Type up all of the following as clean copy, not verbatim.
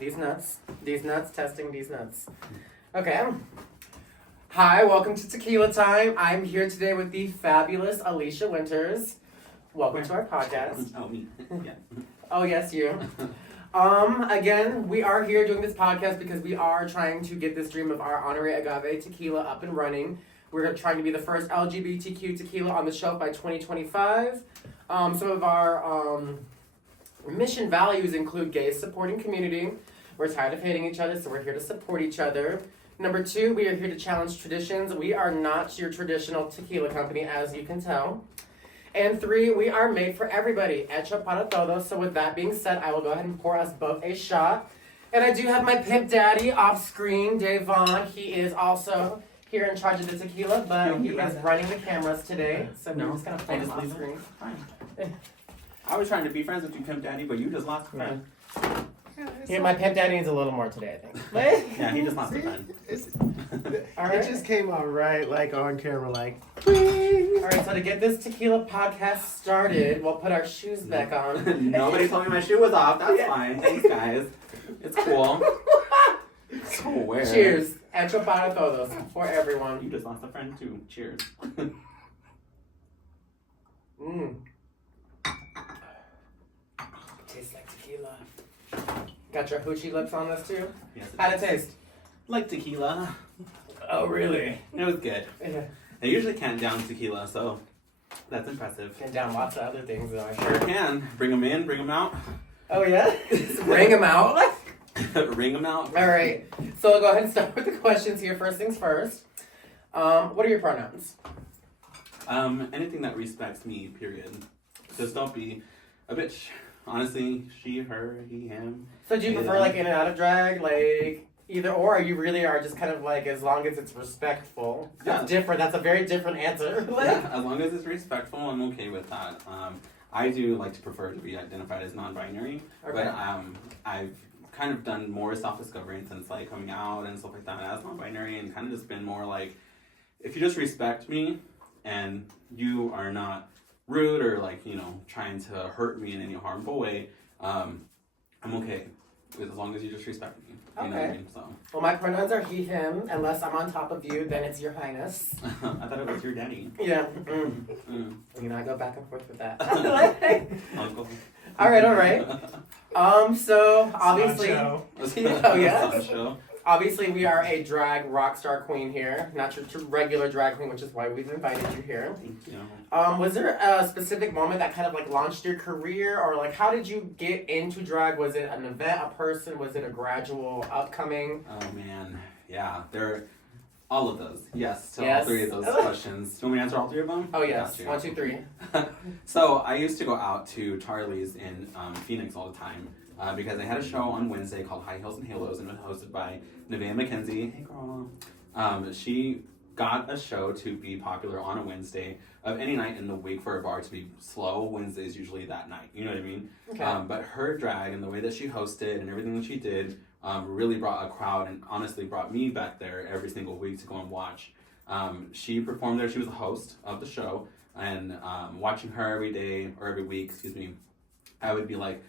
These nuts, testing these nuts. Okay. Hi, welcome to Tequila Time. I'm here today with the fabulous Alisha Wynters. Welcome to our podcast. Oh, me. Yeah. Oh, yes, you. Again, we are here doing this podcast because we are trying to get this dream of our Honorè Agave tequila up and running. We're trying to be the first LGBTQ tequila on the shelf by 2025. Some of our mission values include gay supporting community. We're tired of hating each other, so we're here to support each other. Number 2, we are here to challenge traditions. We are not your traditional tequila company, as you can tell. And 3, we are made for everybody. Hecho para todos. So with that being said, I will go ahead and pour us both a shot. And I do have my pimp daddy off screen, Dave Vaughn. He is also here in charge of the tequila, but he is running the cameras today. So we're just going to play him off screen. Fine. I was trying to be friends with you, Pimp Daddy, but you just lost a friend. Yeah, my pimp daddy needs a little more today, I think. Yeah, he just lost a friend. All right. It just came out right, like on camera, like. All right, so to get this tequila podcast started, we'll put our shoes back on. Nobody told me my shoe was off. That's fine. Thanks, guys. It's cool. So where? Cheers. Hecho para todos. For everyone. You just lost a friend, too. Cheers. Tastes like tequila. Got your hoochie lips on this too? Yes, How'd it taste? Like tequila. Oh, really? It was good. Yeah. I usually can't down tequila, so that's impressive. And down lots of other things, though, I Sure can. Bring them in, bring them out. Oh, yeah? Ring them out? Ring them out. All right. So I'll go ahead and start with the questions here. First things first. What are your pronouns? Anything that respects me, period. Just don't be a bitch. Honestly, she, her, he, him. So do you prefer, like, in and out of drag? Like, either or you really are just kind of like, as long as it's respectful? That's different. That's a very different answer. Yeah, as long as it's respectful, I'm okay with that. I do like to prefer to be identified as non-binary, Okay. but I've kind of done more self-discovery since like coming out and stuff like that as non-binary, and kind of just been more like, if you just respect me and you are not rude or like, you know, trying to hurt me in any harmful way, I'm okay as long as you just respect me. You know what I mean? So. Well, my pronouns are he, him. Unless I'm on top of you, then it's your highness. I thought it was your daddy. Yeah. You know, I go back and forth with that. Uncle. All right. So obviously, Sancho. oh yeah. Sancho. Obviously, we are a drag rock star queen here, not your regular drag queen, which is why we've invited you here. Thank you. Was there a specific moment that kind of like launched your career, or like how did you get into drag? Was it an event, a person? Was it a gradual upcoming? Oh man, yeah, they're all of those. Yes, to Yes. all 3 of those questions. Do you want me to answer all 3 of them? Oh yes, Got you. 1, 2, 3. So I used to go out to Charlie's in Phoenix all the time because they had a show on Wednesday called High Heels and Halos, and it was hosted by Nevaeh McKenzie. Hey girl. She got a show to be popular on a Wednesday of any night in the week for a bar to be slow. Wednesday is usually that night. You know what I mean? Okay. But her drag and the way that she hosted and everything that she did really brought a crowd and honestly brought me back there every single week to go and watch. She performed there. She was the host of the show, and watching her every day or every week, I would be like,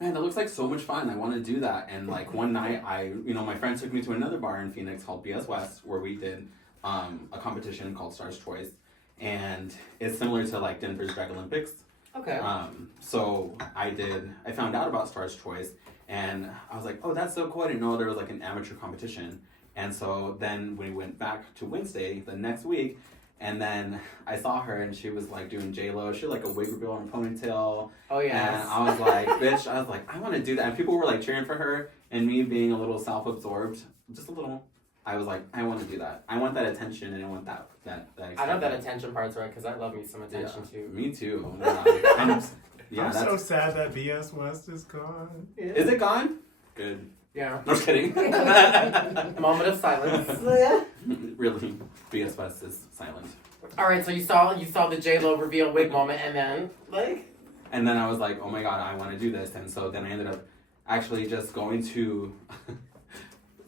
man, that looks like so much fun. I want to do that. And like one night, my friend took me to another bar in Phoenix called BS West, where we did a competition called Stars Choice, and it's similar to like Denver's Drag Olympics. Okay. So I found out about Stars Choice, and I was like, oh, that's so cool. I didn't know there was like an amateur competition. And so then we went back to Wednesday the next week, and then I saw her and she was like doing J-Lo. She had like a wig reveal and a ponytail. Oh yeah. And I was like, bitch, I want to do that. And people were like cheering for her, and me being a little self-absorbed, just a little, I was like, I want to do that. I want that attention, and I want that I know that attention part's right, because I love me some attention too. Me too. I'm so sad that BS West is gone. Yeah. Is it gone? Good. Yeah. No, just kidding. Moment of silence. Really, BS West is silent. All right, so you saw the J-Lo reveal wig moment, and then like. And then I was like, oh my god, I want to do this. And so then I ended up actually just going to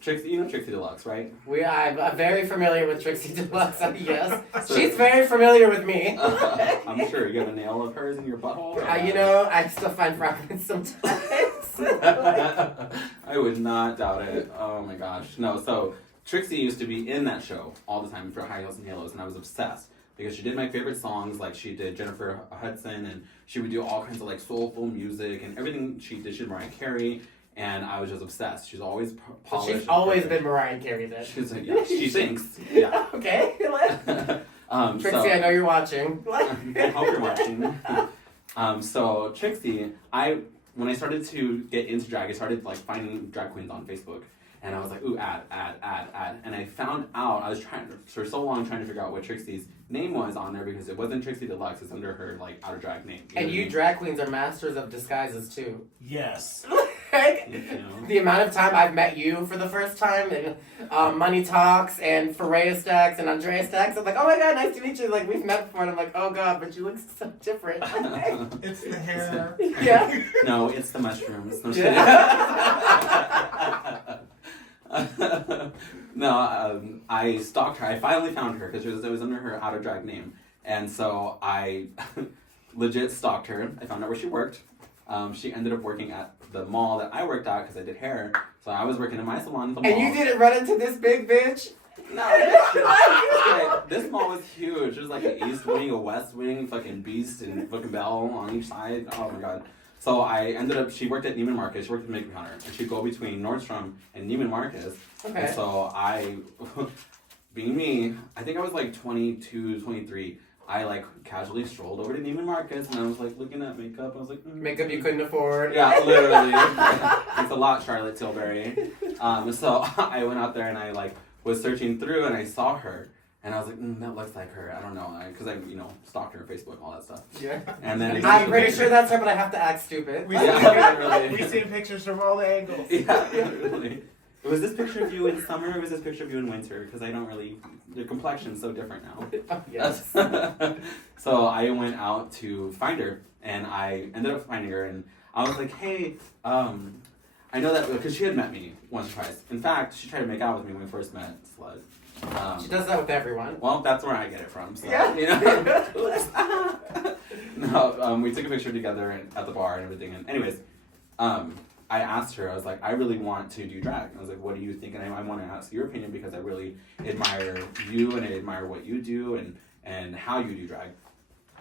Trixie, you know Trixie Deluxe, right? I'm very familiar with Trixie Deluxe, yes. She's very familiar with me. I'm sure you have a nail of hers in your butthole. I still find fragments sometimes. I would not doubt it. Oh my gosh. No, so Trixie used to be in that show all the time for High Heels and Halos, and I was obsessed because she did my favorite songs, like she did Jennifer Hudson, and she would do all kinds of like soulful music, and everything she did, she did Mariah Carey. And I was just obsessed. She's always polished. So she's always been Mariah Carey then. She sings. Yeah. Okay. Trixie, so, I know you're watching. I hope you're watching. So Trixie, when I started to get into drag, I started like finding drag queens on Facebook. And I was like, ooh, ad. And I found out, I was for so long trying to figure out what Trixie's name was on there because it wasn't Trixie Deluxe, it's under her like out of drag name. And you drag queens are masters of disguises too. Yes. The amount of time I've met you for the first time in Money Talks and Ferreira Stacks and Andrea Stacks, I'm like, oh my god, nice to meet you. Like, we've met before, and I'm like, oh god, but you look so different. It's the hair. Yeah. No, it's the mushrooms. No, no, I stalked her. I finally found her because it was under her out of drag name. And so I legit stalked her. I found out where she worked. She ended up working at the mall that I worked at because I did hair. So I was working in my salon at the mall. And you didn't run into this big bitch? No, this mall was huge. There's like an east wing, a west wing, fucking Beast and fucking Belle on each side. Oh my god. So I ended up, she worked at Neiman Marcus, she worked at the Makeup Counter, and she'd go between Nordstrom and Neiman Marcus. Okay. And so I, being me, I think I was like 22, 23, I like casually strolled over to Neiman Marcus and I was like looking at makeup. I was like, Makeup you couldn't afford. Yeah, literally. It's a lot, Charlotte Tilbury. So I went out there and I like was searching through and I saw her. And I was like, that looks like her. I don't know, because I stalked her on Facebook, all that stuff. Yeah. And then I'm pretty sure that's her, but I have to act stupid. We've seen pictures from all the angles. Yeah, really. Was this picture of you in summer or was this picture of you in winter? Because I don't really, your complexion's so different now. Yes. So I went out to find her, and I ended up finding her, and I was like, hey, I know that, because she had met me once or twice. In fact, she tried to make out with me when we first met, slut. She does that with everyone. Well, that's where I get it from. So, yeah. You know? No, we took a picture together at the bar and everything. And anyways, I asked her, I was like, I really want to do drag. I was like, what do you think? And I want to ask your opinion because I really admire you and I admire what you do and how you do drag.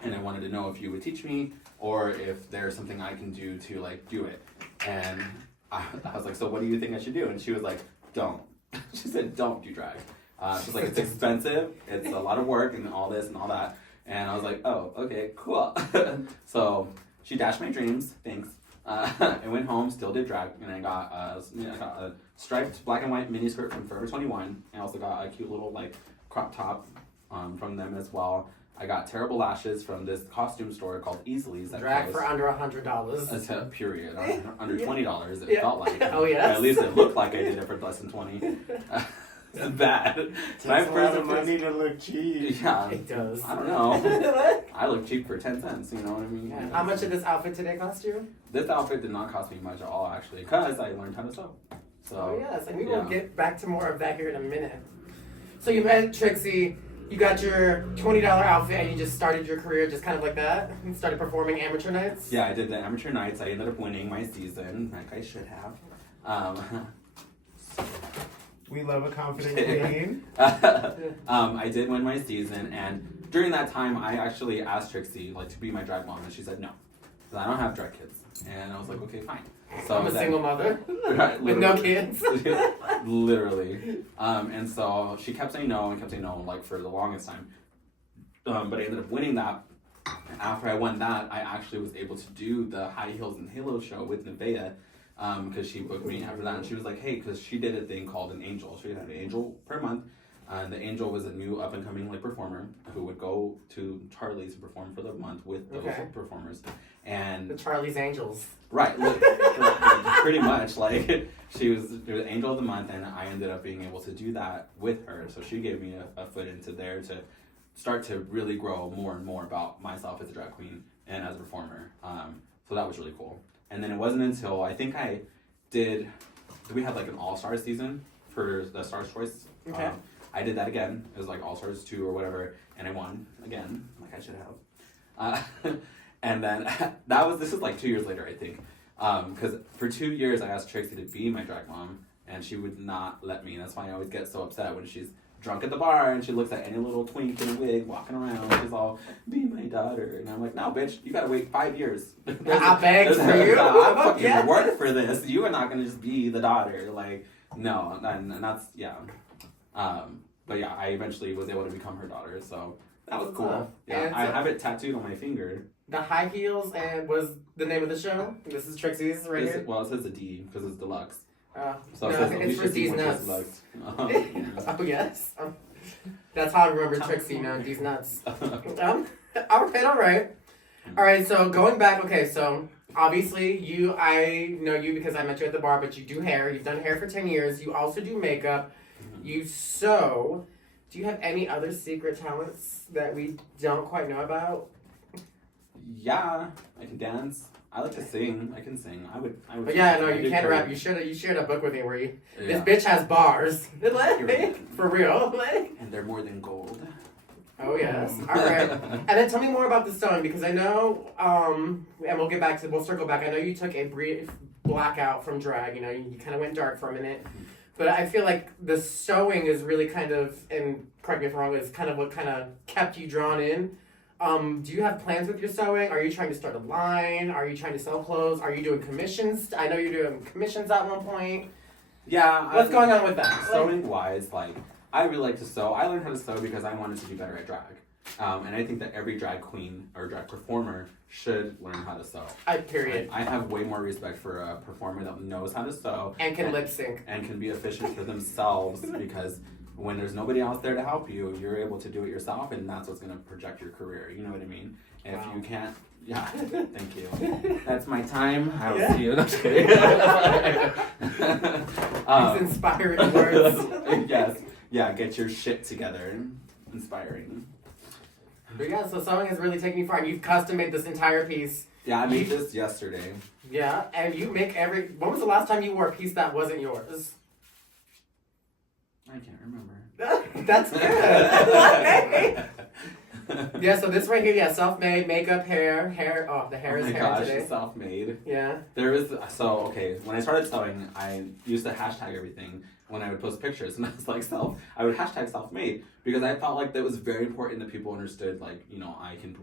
And I wanted to know if you would teach me or if there's something I can do to like do it. And I was like, so what do you think I should do? And she was like, don't. She said, don't do drag. She's like, it's expensive, it's a lot of work and all this and all that. And I was like, oh, okay, cool. So she dashed my dreams, thanks. I went home, still did drag, and I got a striped black and white mini skirt from Forever 21. I also got a cute little like crop top from them as well. I got terrible lashes from this costume store called Easley's. Drag for under $100. That's a period. Under $20, it felt like. Oh, yeah. At least it looked like I did it for less than 20. It's bad. Takes a lot of money to look cheap. Yeah. It does. I don't know. I look cheap for 10 cents, you know what I mean? Yeah. How much did this outfit today cost you? This outfit did not cost me much at all, actually, because I learned how to sew. So, oh, yes. And we will get back to more of that here in a minute. So you met Trixie. You got your $20 outfit and you just started your career just kind of like that? You started performing amateur nights? Yeah, I did the amateur nights. I ended up winning my season, like I should have. We love a confident queen. I did win my season, and during that time, I actually asked Trixie like to be my drag mom, and she said no, because I don't have drag kids. And I was like, okay, fine. So I'm a single mother right, with no kids. Literally. And so she kept saying no and kept saying no, like for the longest time. But I ended up winning that. After I won that, I actually was able to do the High Heels and Halo show with Nevaeh. Because she booked me after that, and she was like, hey, because she did a thing called an angel. She had an angel per month, and the angel was a new up-and-coming like performer who would go to Charlie's and perform for the month with those performers. And the Charlie's Angels. Right, pretty much. Like, she was the angel of the month, and I ended up being able to do that with her. So she gave me a foot into there to start to really grow more and more about myself as a drag queen and as a performer. So that was really cool. And then it wasn't until I think we had like an all-star season for the Stars Choice. Okay. I did that again. It was like All Stars 2 or whatever, and I won again, like I should have. And then this is like 2 years later, I think. Because for 2 years I asked Trixie to be my drag mom, and she would not let me. That's why I always get so upset when she's drunk at the bar and she looks at any little twink in a wig walking around. She's all, be my daughter. And I'm like, no, bitch, you gotta wait 5 years. I begged for you. I fucking worked for this. You are not gonna just be the daughter. Like, no, and that's, yeah. But yeah, I eventually was able to become her daughter, so that was cool. Yeah, I have it tattooed on my finger. The high heels and was the name of the show. This is Trixie's right here. Well, it says a D because it's deluxe. So no, it's for D's Nuts. Oh yes. That's how I remember Trixie now, D's Nuts. Alright. Alright, so going back, okay, so obviously I know you because I met you at the bar, but you do hair. You've done hair for 10 years. You also do makeup. You sew. Do you have any other secret talents that we don't quite know about? Yeah, I can dance. I like to sing. I can sing. I would. But yeah, no, you can't rap. You shared a book with me where you. Yeah. This bitch has bars. For real. And they're more than gold. Oh yes. All right. And then tell me more about the sewing because I know. And we'll circle back. I know you took a brief blackout from drag. You know, you kind of went dark for a minute. But I feel like the sewing is really kind of, and correct me if I'm wrong, is kind of what kind of kept you drawn in. Do you have plans with your sewing? Are you trying to start a line? Are you trying to sell clothes? Are you doing commissions? I know you're doing commissions at one point. Yeah. What's going on with that? Sewing wise, I really like to sew. I learned how to sew because I wanted to be better at drag. And I think that every drag queen or drag performer should learn how to sew. Period. I have way more respect for a performer that knows how to sew. And can lip sync. And can be efficient for themselves because when there's nobody else there to help you, you're able to do it yourself, and that's what's going to project your career. You know what I mean? If you can't, yeah, thank you. That's my time. I will see you. That's kidding. These inspiring words. Yes. Yeah, get your shit together. Inspiring. But yeah, so sewing has really taken you far, and you've custom made this entire piece. Yeah, I made this yesterday. Yeah, and you make when was the last time you wore a piece that wasn't yours? I can't remember. That's good. Yeah, so this right here, yeah, self-made, makeup, hair. The hair is hair today. Self-made. Yeah. Okay, when I started sewing, I used to hashtag everything when I would post pictures, and I was like, I would hashtag self-made because I felt like that was very important that people understood, like, you know, I can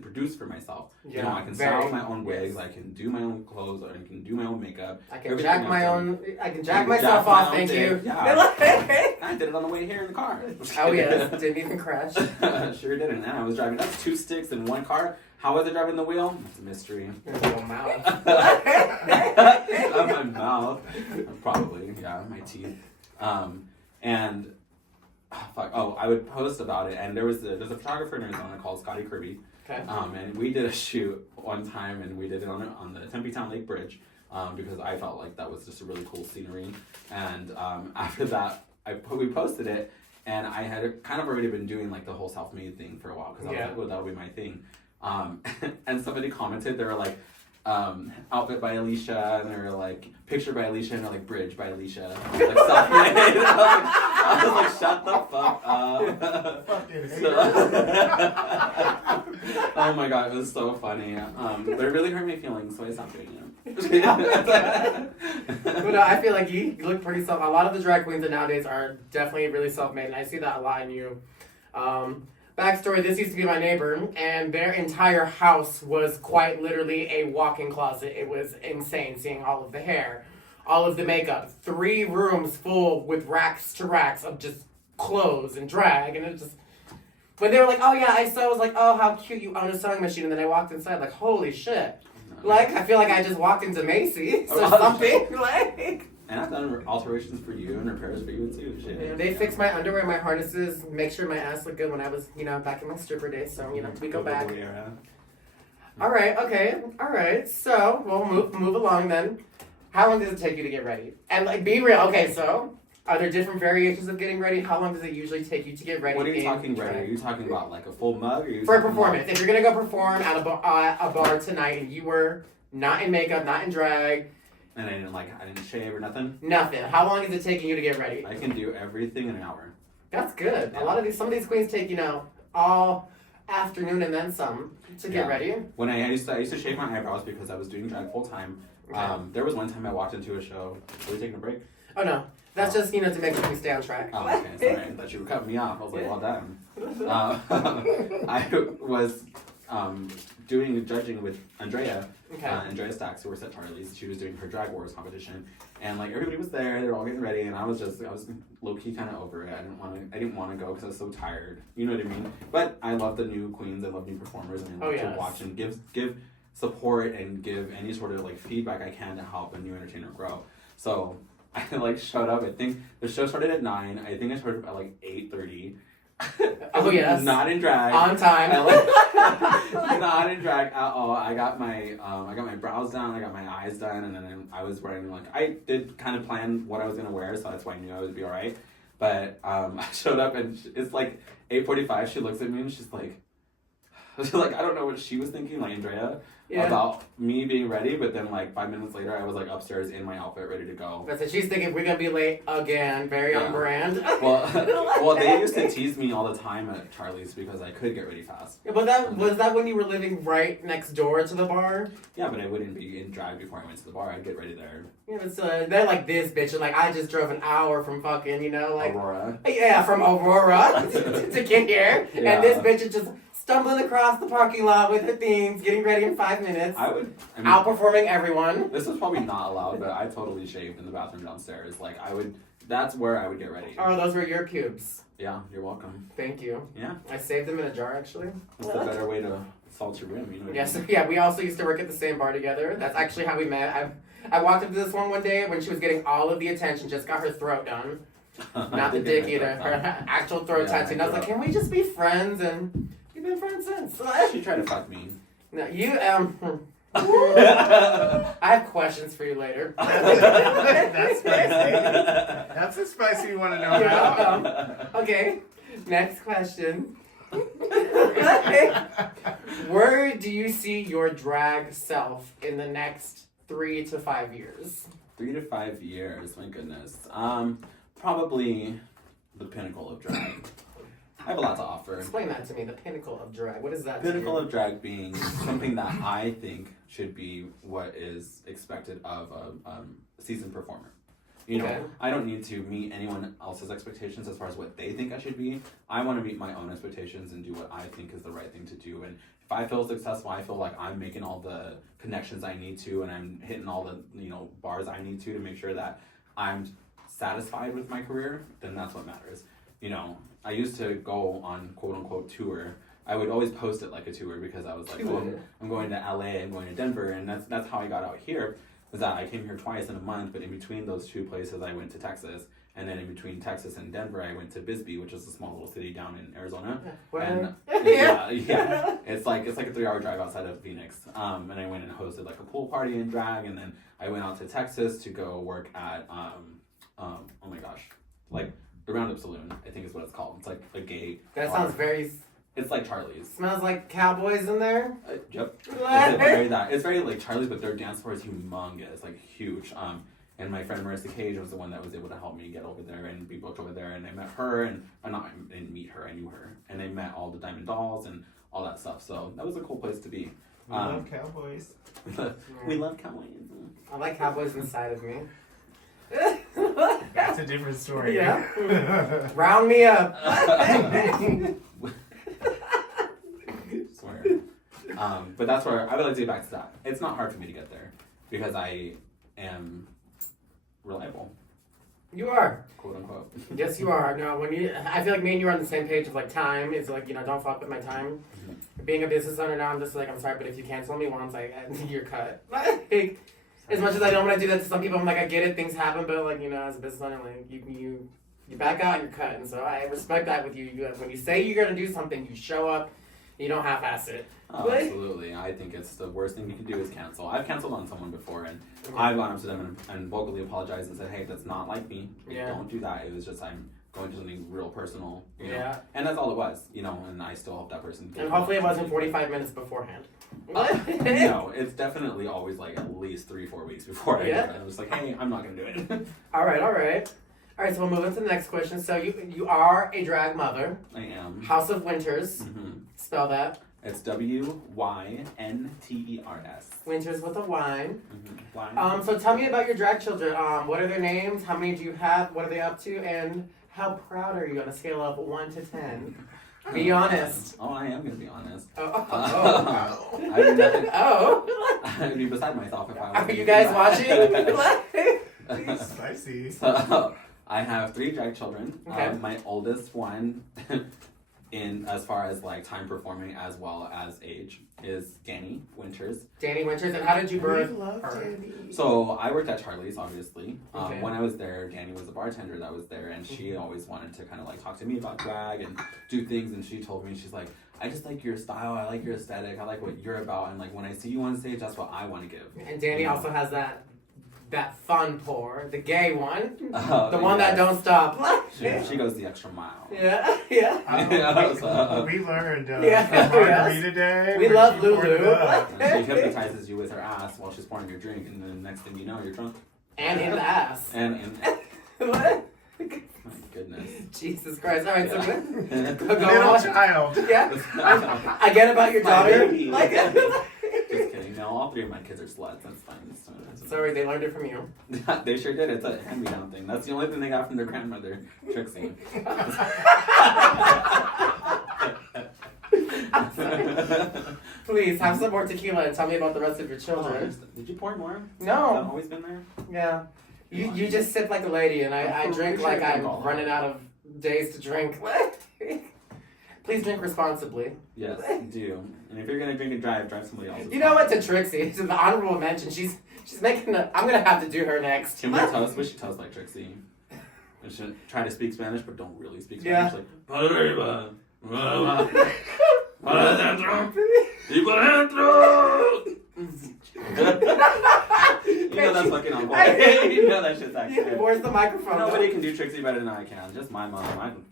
produce for myself. Yeah, you know, I can style my own wigs, I can do my own clothes, I can do my own makeup. I can jack myself off, thank you. Yeah. I did it on the way here in the car. Oh yeah, didn't even crash. Sure didn't. And I was driving. That's 2 sticks in one car. How was I driving the wheel? It's a mystery. There's no mouth. My mouth. Probably, yeah, my teeth. And I would post about it, and there's a photographer in Arizona called Scotty Kirby. Okay. And we did a shoot one time, and we did it on the Tempe Town Lake Bridge, because I felt like that was just a really cool scenery. And after that, we posted it, and I had kind of already been doing like the whole self-made thing for a while because I was like, well, that'll be my thing. And somebody commented, they were like, outfit by Alisha, and they were like, picture by Alisha, and they're like, bridge by Alisha. Like, self-made. I was like, shut the fuck up. Fucking Oh my god, it was so funny. But it really hurt my feelings, so I stopped doing it. But no, I feel like you look pretty self. A lot of the drag queens that nowadays are definitely really self-made, and I see that a lot in you. Backstory, this used to be my neighbor, and their entire house was quite literally a walk-in closet. It was insane seeing all of the hair, all of the makeup, 3 rooms full with racks to racks of just clothes and drag, and it just... When they were like, oh yeah, I sew, I was like, oh, how cute, you own a sewing machine, and then I walked inside like, holy shit. Like, I feel like I just walked into Macy's or something, like... And I've done alterations for you and repairs for you too. Shit. Yeah, they fixed my underwear, my harnesses, make sure my ass looked good when I was, back in my stripper days. So, we go back. All right, okay, all right. So, we'll move along then. How long does it take you to get ready? And like, be real. Okay, so are there different variations of getting ready? How long does it usually take you to get ready? What are you talking ready? Are you talking about like a full mug? Or for a performance. If you're gonna go perform at a bar tonight and you were not in makeup, not in drag. And I didn't shave or nothing. Nothing. How long is it taking you to get ready? I can do everything in an hour. That's good. Yeah. Some of these queens take, all afternoon and then some to get ready. When I used to shave my eyebrows because I was doing drag full time. Okay. There was one time I walked into a show. Are we taking a break? Oh no. That's just, to make sure we stay on track. Oh, okay. Sorry. I thought you were cutting me off. I was like, well done. I was doing judging with Andrea. Okay. Andrea Stacks, who works at Charlie's. She was doing her drag wars competition, and everybody was there. They were all getting ready, and I was low key kind of over it. I didn't want to go because I was so tired. You know what I mean? But I love the new queens. I love new performers, and I love to watch and give support and give any sort of feedback I can to help a new entertainer grow. So I showed up. I think the show started at 9. I think I started at 8:30. Oh yes. Not in drag. On time. Not in drag at all. I got my brows done. I got my eyes done, and then I was wearing I did kind of plan what I was gonna wear, so that's why I knew I would be all right. But I showed up and it's 8:45. She looks at me and she's like, I don't know what she was thinking, Andrea, about me being ready. But then 5 minutes later, I was upstairs in my outfit, ready to go. That's it. She's thinking we're gonna be late again. Very on brand. Well, they used to tease me all the time at Charlie's because I could get ready fast. Yeah, but was that when you were living right next door to the bar? Yeah, but I wouldn't be in drag before I went to the bar. I'd get ready there. Yeah, but still, they're like this bitch, and I just drove an hour from fucking, Aurora. Yeah, from Aurora to get here, and this bitch is just stumbling across the parking lot with her things, getting ready in 5 minutes. Outperforming everyone. This is probably not allowed, but I totally shaved in the bathroom downstairs. That's where I would get ready. Oh, those were your pubes. Yeah, you're welcome. Thank you. Yeah. I saved them in a jar, actually. That's a better way to salt your room, Yes, yeah, we also used to work at the same bar together. That's actually how we met. I walked up to this one day when she was getting all of the attention, just got her throat done. Not the dick either, her actual throat tattoo. And I was like, can we just be friends? And we've been friends since. She tried to fuck me. No, you, I have questions for you later. That's spicy. That's a spicy you want to know about. Okay, next question. Where do you see your drag self in the next 3 to 5 years? 3 to 5 years, my goodness. Probably the pinnacle of drag. I have a lot to offer. Explain that to me, the pinnacle of drag. What is that? Pinnacle of drag being something that I think should be what is expected of a seasoned performer. I don't need to meet anyone else's expectations as far as what they think I should be. I want to meet my own expectations and do what I think is the right thing to do. And if I feel successful, I feel like I'm making all the connections I need to, and I'm hitting all the bars I need to make sure that I'm satisfied with my career. Then that's what matters. I used to go on quote unquote tour. I would always post it like a tour because I was like, I'm going to LA, I'm going to Denver, and that's how I got out here. Was that I came here twice in a month, but in between those two places I went to Texas, and then in between Texas and Denver I went to Bisbee, which is a small little city down in Arizona. And yeah, it's like a 3-hour drive outside of Phoenix. And I went and hosted a pool party in drag, and then I went out to Texas to go work at oh my gosh, the Roundup Saloon, I think is what it's called. It's a gay That bar. sounds very... It's like Charlie's. Smells like cowboys in there? Yep. It's very like Charlie's, but their dance floor is humongous, huge. And my friend Marissa Cage was the one that was able to help me get over there and be booked over there. And I met her, and I didn't meet her, I knew her. And I met all the Diamond Dolls and all that stuff. So that was a cool place to be. We love cowboys. We love cowboys. I like cowboys inside of me. That's a different story. Yeah. Round me up. Swear. But that's where I would like to get back to that. It's not hard for me to get there because I am reliable. You are. Quote unquote. Yes, you are. No, I feel like me and you are on the same page of time. It's don't fuck with my time. Mm-hmm. Being a business owner now, I'm just I'm sorry, but if you cancel me once, you're cut. As much as I don't want to do that to some people, I'm I get it, things happen, but as a business owner, you back out, you're cut, and so I respect that with you. When you say you're gonna do something, you show up. You don't half-ass it. Oh, absolutely. I think it's the worst thing you can do is cancel. I've canceled on someone before, and I've gone up to them and vocally apologized and said, hey, that's not like me. Don't do that. It was just I'm going to something real personal. You know? Yeah. And that's all it was, you know, and I still hope that person. And hopefully it wasn't 45 minutes beforehand. No, it's definitely always like at least 3-4 weeks before I do it. I was like, hey, I'm not gonna do it. All right. All right, so we'll move on to the next question. So you are a drag mother. I am. House of Wynters. Mm-hmm. Spell that. It's Wynters. Winters with a wine. Wine. So tell me about your drag children. What are their names? How many do you have? What are they up to? And how proud are you on a scale of 1 to 10? Be honest. Oh, I am gonna be honest. Oh. I mean, Oh. I'd be beside myself if I was. Are you guys watching? Spicy. So, I have 3 drag children. Okay. My oldest one, in as far as like time performing as well as age, is Danny Wynters. Danny Wynters, and how did you birth We love her? Danny. So I worked at Charlie's, obviously. Okay. When I was there, Danny was a bartender that was there, and she always wanted to kind of like talk to me about drag and do things. And she told me, she's like, I just like your style, I like your aesthetic, I like what you're about, and like when I see you on stage, that's what I want to give. And Danny You know? also has that fun pour, the gay one, Oh, the one that don't stop. She goes the extra mile. Yeah. We learned Yeah. from Margarita Day. We when love she poured Lulu. it up. And she hypnotizes you with her ass while she's pouring your drink, and then next thing you know, you're drunk. And in the ass. And What? my goodness. Jesus Christ! All right, so Yeah. go Middle on. child. Yeah. I get about your My daughter. baby. Like, Just kidding. No, all 3 of my kids are sluts. That's fine. sorry, they learned it from you. They sure did. It's a hand-me-down thing. That's the only thing they got from their grandmother, Trixie. Please have some more tequila and tell me about the rest of your Oh, children. did you pour more? Has that No. always been there? Yeah. You just sip like a lady, and I drink like I'm running out of days to drink. Please drink responsibly. Yes, do. And if you're gonna drink and drive somebody else's. You know what? To Trixie, it's an honorable mention. She's making a. I'm gonna have to do her next. Can we toast? We should toast like Trixie. We should try to speak Spanish, but don't really speak Yeah. Spanish. You know that's fucking on board. You know that shit's accurate. Where's the microphone? Nobody can do Trixie better than I can. Just my mom.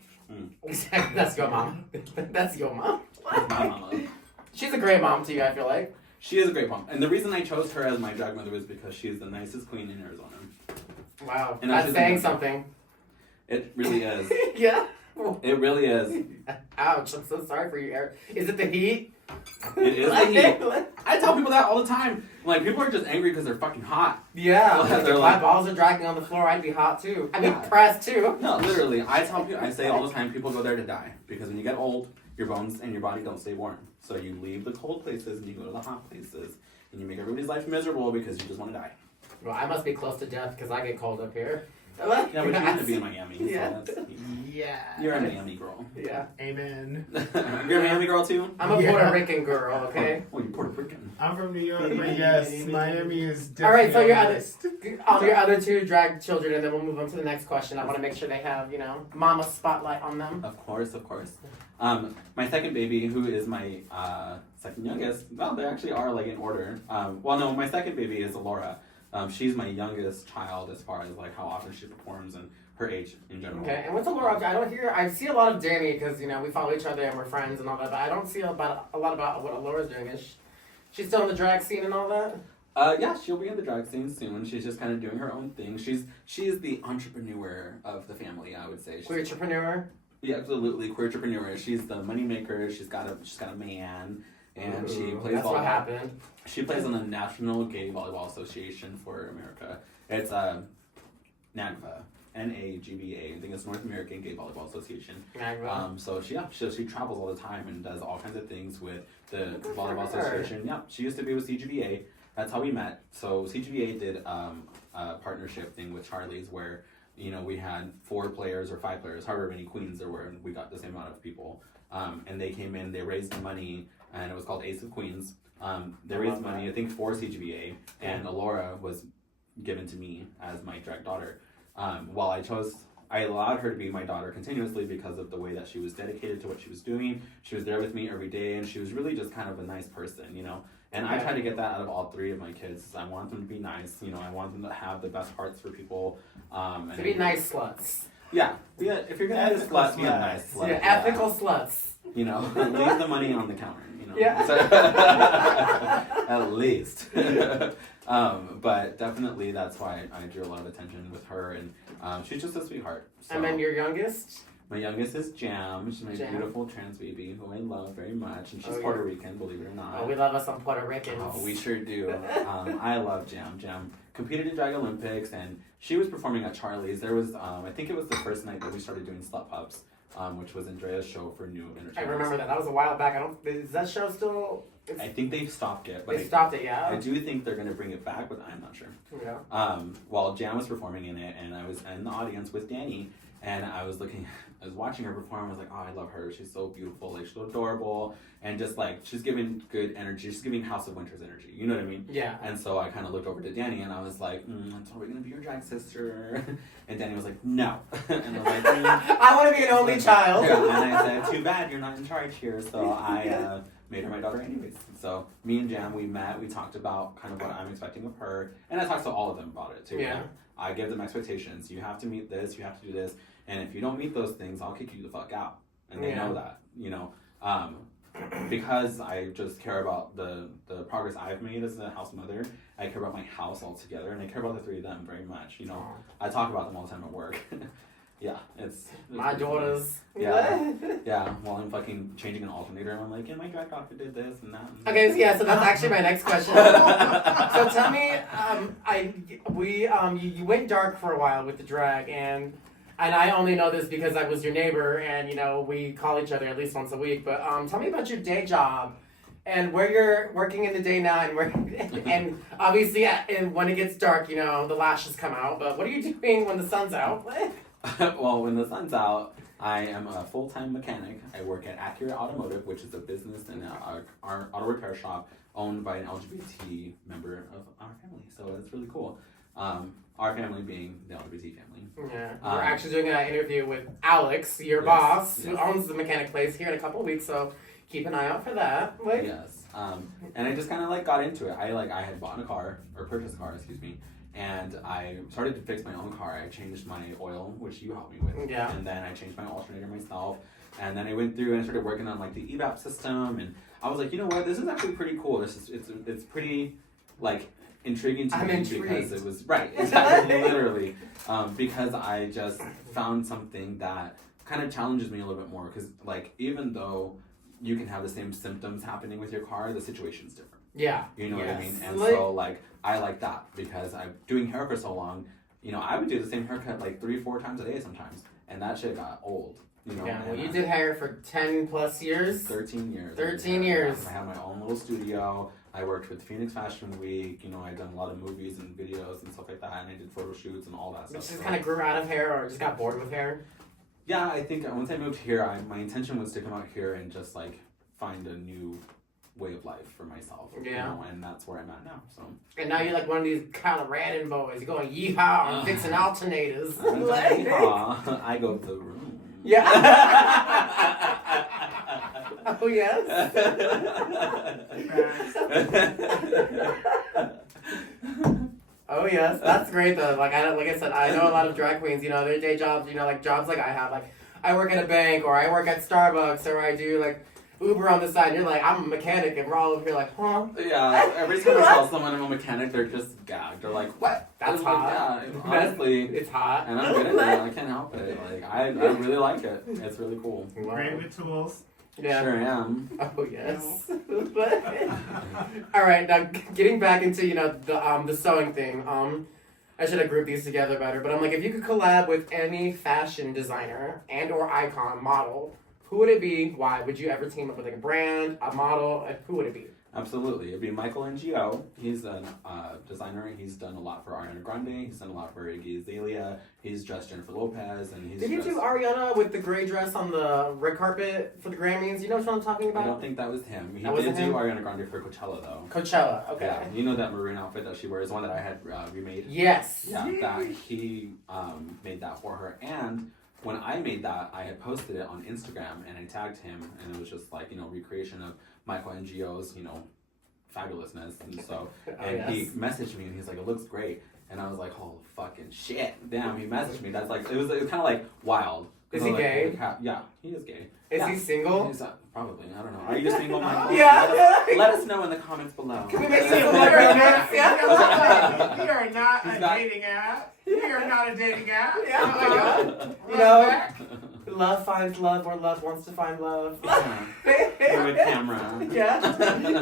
That's your mom. That's your mom. My mama. She's a great mom to you, I feel like. She is a great mom. And the reason I chose her as my drag mother was because she is the nicest queen in Arizona. Wow. And That's she's saying a- something. It really is. Yeah. It really is. Ouch, I'm so sorry for you, Eric. Is it the heat? It is the heat. I tell people that all the time. Like, people are just angry because they're fucking hot. Yeah. They're If like- my balls are dragging on the floor, I'd be hot too. I mean, Yeah. pressed too. No, literally. I tell people, I say all the time, people go there to die. Because when you get old, your bones and your body don't stay warm. So you leave the cold places and you go to the hot places. And you make everybody's life miserable because you just want to die. Well, I must be close to death because I get cold up here. Yeah, but you have to be in Miami. Yeah. So that's, Yeah. you're a Miami girl. Yeah. Amen. You're a Miami girl too? I'm a Yeah. Puerto Rican girl, okay? Oh, you're Puerto Rican. I'm from New York, but yes, Miami is All right, definitely so your on the other, list. your other 2 drag children, and then we'll move on to the next question. I want to make sure they have, mama spotlight on them. Of course. My second baby, who is my second youngest, well, they actually are like in order. My second baby is Laura. She's my youngest child as far as like how often she performs and her age in general. Okay, and what's Laura? I see a lot of Danny because we follow each other and we're friends and all that, but I don't see a lot about what Laura's doing. Is she still in the drag scene and all that? Yeah, she'll be in the drag scene soon. She's just kind of doing her own thing. She's the entrepreneur of the family, I would say. Queer entrepreneur. Yeah, absolutely, queer entrepreneur. She's the money maker. She's got a man, and she plays That's volleyball. what happened. She plays on the National Gay Volleyball Association for America. It's NAGVA, NAGVA. I think it's North American Gay Volleyball Association. So she travels all the time and does all kinds of things with the volleyball association. Yeah, she used to be with CGVA. That's how we met. So CGVA did a partnership thing with Charlie's where we had 4 players or 5 players, however many queens there were, and we got the same amount of people. And they came in, they raised money, and it was called Ace of Queens. They raised money, I think, for CGVA, and Alora was given to me as my drag daughter. While I allowed her to be my daughter continuously because of the way that she was dedicated to what she was doing. She was there with me every day, and she was really just kind of a nice person, And I try to get that out of all 3 of my kids. I want them to be nice, I want them to have the best hearts for people. To be nice sluts. Yeah, if you're gonna be a slut, be a nice slut. Yeah, ethical sluts. You know, leave the money on the counter. You know, Yeah. So, at least. But definitely, that's why I drew a lot of attention with her, and she's just a sweetheart. So. And then your youngest? My youngest is Jam. She's my Jam. beautiful trans baby who I love very much, and she's Oh, Puerto Rican, believe it or not. Oh, we love us some Puerto Ricans. Oh, we sure do. I love Jam. Jam competed in Drag Olympics, and she was performing at Charlie's. There was, I think it was the first night that we started doing Slut Pups, which was Andrea's show for new entertainment. I remember that. That was a while back. Is that show still? I think they've stopped it, but They stopped it, yeah. I do think they're gonna bring it back, but I'm not sure. Yeah. While Jam was performing in it, and I was in the audience with Danny, and I was watching her perform. I was like, oh, I love her. She's so beautiful. Like, she's so adorable. And just like, she's giving good energy. She's giving House of Winters energy. You know what I mean? Yeah. And so I kind of looked over to Danny and I was like, so are we going to be your drag sister? And Danny was like, no. And I was like, I want to be an only child. Yeah. And I said, too bad you're not in charge here. So I made her my daughter anyways. So me and Jam, we met. We talked about kind of what I'm expecting of her. And I talked to all of them about it too. Yeah. I give them expectations. You have to meet this. You have to do this. And if you don't meet those things, I'll kick you the fuck out. And they know that, you know. Because I just care about the progress I've made as a house mother. I care about my house altogether, and I care about the three of them very much. You know, I talk about them all the time at work. Yeah, it's my daughters. Yeah, yeah. While I'm fucking changing an alternator, and I'm like, yeah, my drag doctor did this and that. And Okay, so yeah, so that's actually my next question. So tell me, you went dark for a while with the drag, and I only know this because I was your neighbor, and you know we call each other at least once a week. But tell me about your day job, and where you're working in the day now, and where, and obviously, and when it gets dark, you know the lashes come out. But what are you doing when the sun's out? Well, when the sun's out, I am a full-time mechanic. I work at Accurate Automotive, which is a business and our auto repair shop owned by an LGBT member of our family. So it's really cool. Our family being the LGBT family. Yeah, we're actually doing an interview with Alex, your boss, who owns the mechanic place here in a couple of weeks. So keep an eye out for that. Yes. And I just kind of like got into it. I had bought a car, or purchased a car, excuse me. And I started to fix my own car. I changed my oil, which you helped me with. Yeah. And then I changed my alternator myself. And then I went through and I started working on like the EVAP system. And I was like, you know what? This is actually pretty cool. It's pretty like intriguing to me because it was right. Exactly, literally. Because I just found something that kind of challenges me a little bit more. Because like even though you can have the same symptoms happening with your car, the situation's different. Yeah. You know what I mean? And so like I like that because I'm doing hair for so long. You know, I would do the same haircut like 3-4 times a day sometimes, and that shit got old. You know. Yeah. Well, you did hair for 10 plus years. 13 years. 13 years. I had my own little studio. I worked with Phoenix Fashion Week. You know, I'd done a lot of movies and videos and stuff like that, and I did photo shoots and all that stuff. Just kind of grew out of hair, or just got bored with hair. Yeah, I think once I moved here, my intention was to come out here and just like find a new way of life for myself. Yeah. You know, and that's where I'm at now. So. And now you're like one of these Coloradan boys. You're going yeehaw and fixing alternators. Yeehaw. I go to the room. Yeah. Oh yes. Oh yes, that's great though. Like I said, I know a lot of drag queens. You know, their day jobs. You know, like jobs like I have. Like I work at a bank, or I work at Starbucks, or I do like Uber on the side. And you're like, I'm a mechanic, and we're all over here like, huh? Yeah. Every time I tell someone I'm a mechanic, they're just gagged. They're like, what? That's like, hot. yeah, honestly, It's hot. and I'm good at it. I can't help it. Like I really like it. It's really cool. Great with tools. Yeah. Sure am. Oh yes. All right, now getting back into the sewing thing. I should have grouped these together better, but I'm like, if you could collab with any fashion designer and or icon model, who would it be? Why? Would you ever team up with like a brand, a model? Who would it be? Absolutely. It'd be Michael Ngo. He's a designer. He's done a lot for Ariana Grande. He's done a lot for Iggy Azalea. He's dressed Jennifer Lopez. And he's Did you do Ariana with the gray dress on the red carpet for the Grammys? You know what I'm talking about? I don't think that was him. He That wasn't did do him? Ariana Grande for Coachella, though. Coachella, okay. Yeah, you know that maroon outfit that she wears, the one that I had remade? Yes. Yeah, that he made that for her. And when I made that, I had posted it on Instagram and I tagged him, and it was just like, recreation of Michael Ngo's, fabulousness. And so, and he messaged me and he's like, it looks great. And I was like, oh, fucking shit. Damn, he messaged me. That's like, it was kind of like wild. Is he gay? Yeah, he is gay. Is he single? He's, probably. I don't know. Are you single, Michael? Yeah. Let us know in the comments below. Can we make We some are comments? Yeah. not a dating app. We are not a dating app. Yeah. Oh my God. You know, love finds love or love wants to find love. Yeah. Through a camera. Yeah.